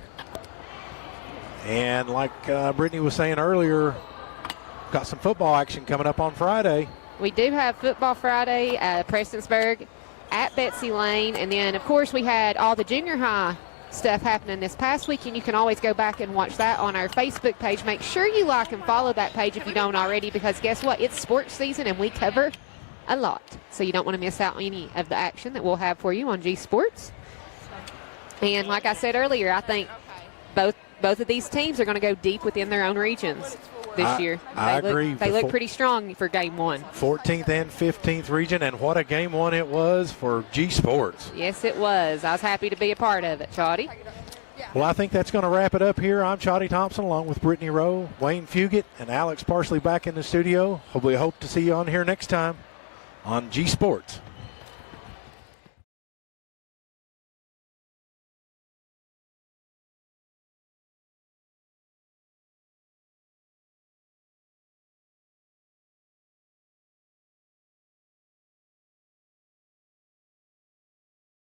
And like Brittany was saying earlier, got some football action coming up on Friday. We do have football Friday at Prestonsburg at Betsy Lane. And then, of course, we had all the junior high stuff happening this past week. And you can always go back and watch that on our Facebook page. Make sure you like and follow that page if you don't already, because guess what? It's sports season and we cover a lot. So you don't want to miss out on any of the action that we'll have for you on G Sports. And like I said earlier, I think both of these teams are going to go deep within their own regions this year. I agree. They look pretty strong for game 1. 14th and 15th region, and what a game 1 it was for G Sports. Yes, it was. I was happy to be a part of it, Chotty. Well, I think that's going to wrap it up here. I'm Chotty Thompson along with Brittany Rowe, Wayne Fugit, and Alex Parsley back in the studio. We hope to see you on here next time on G Sports.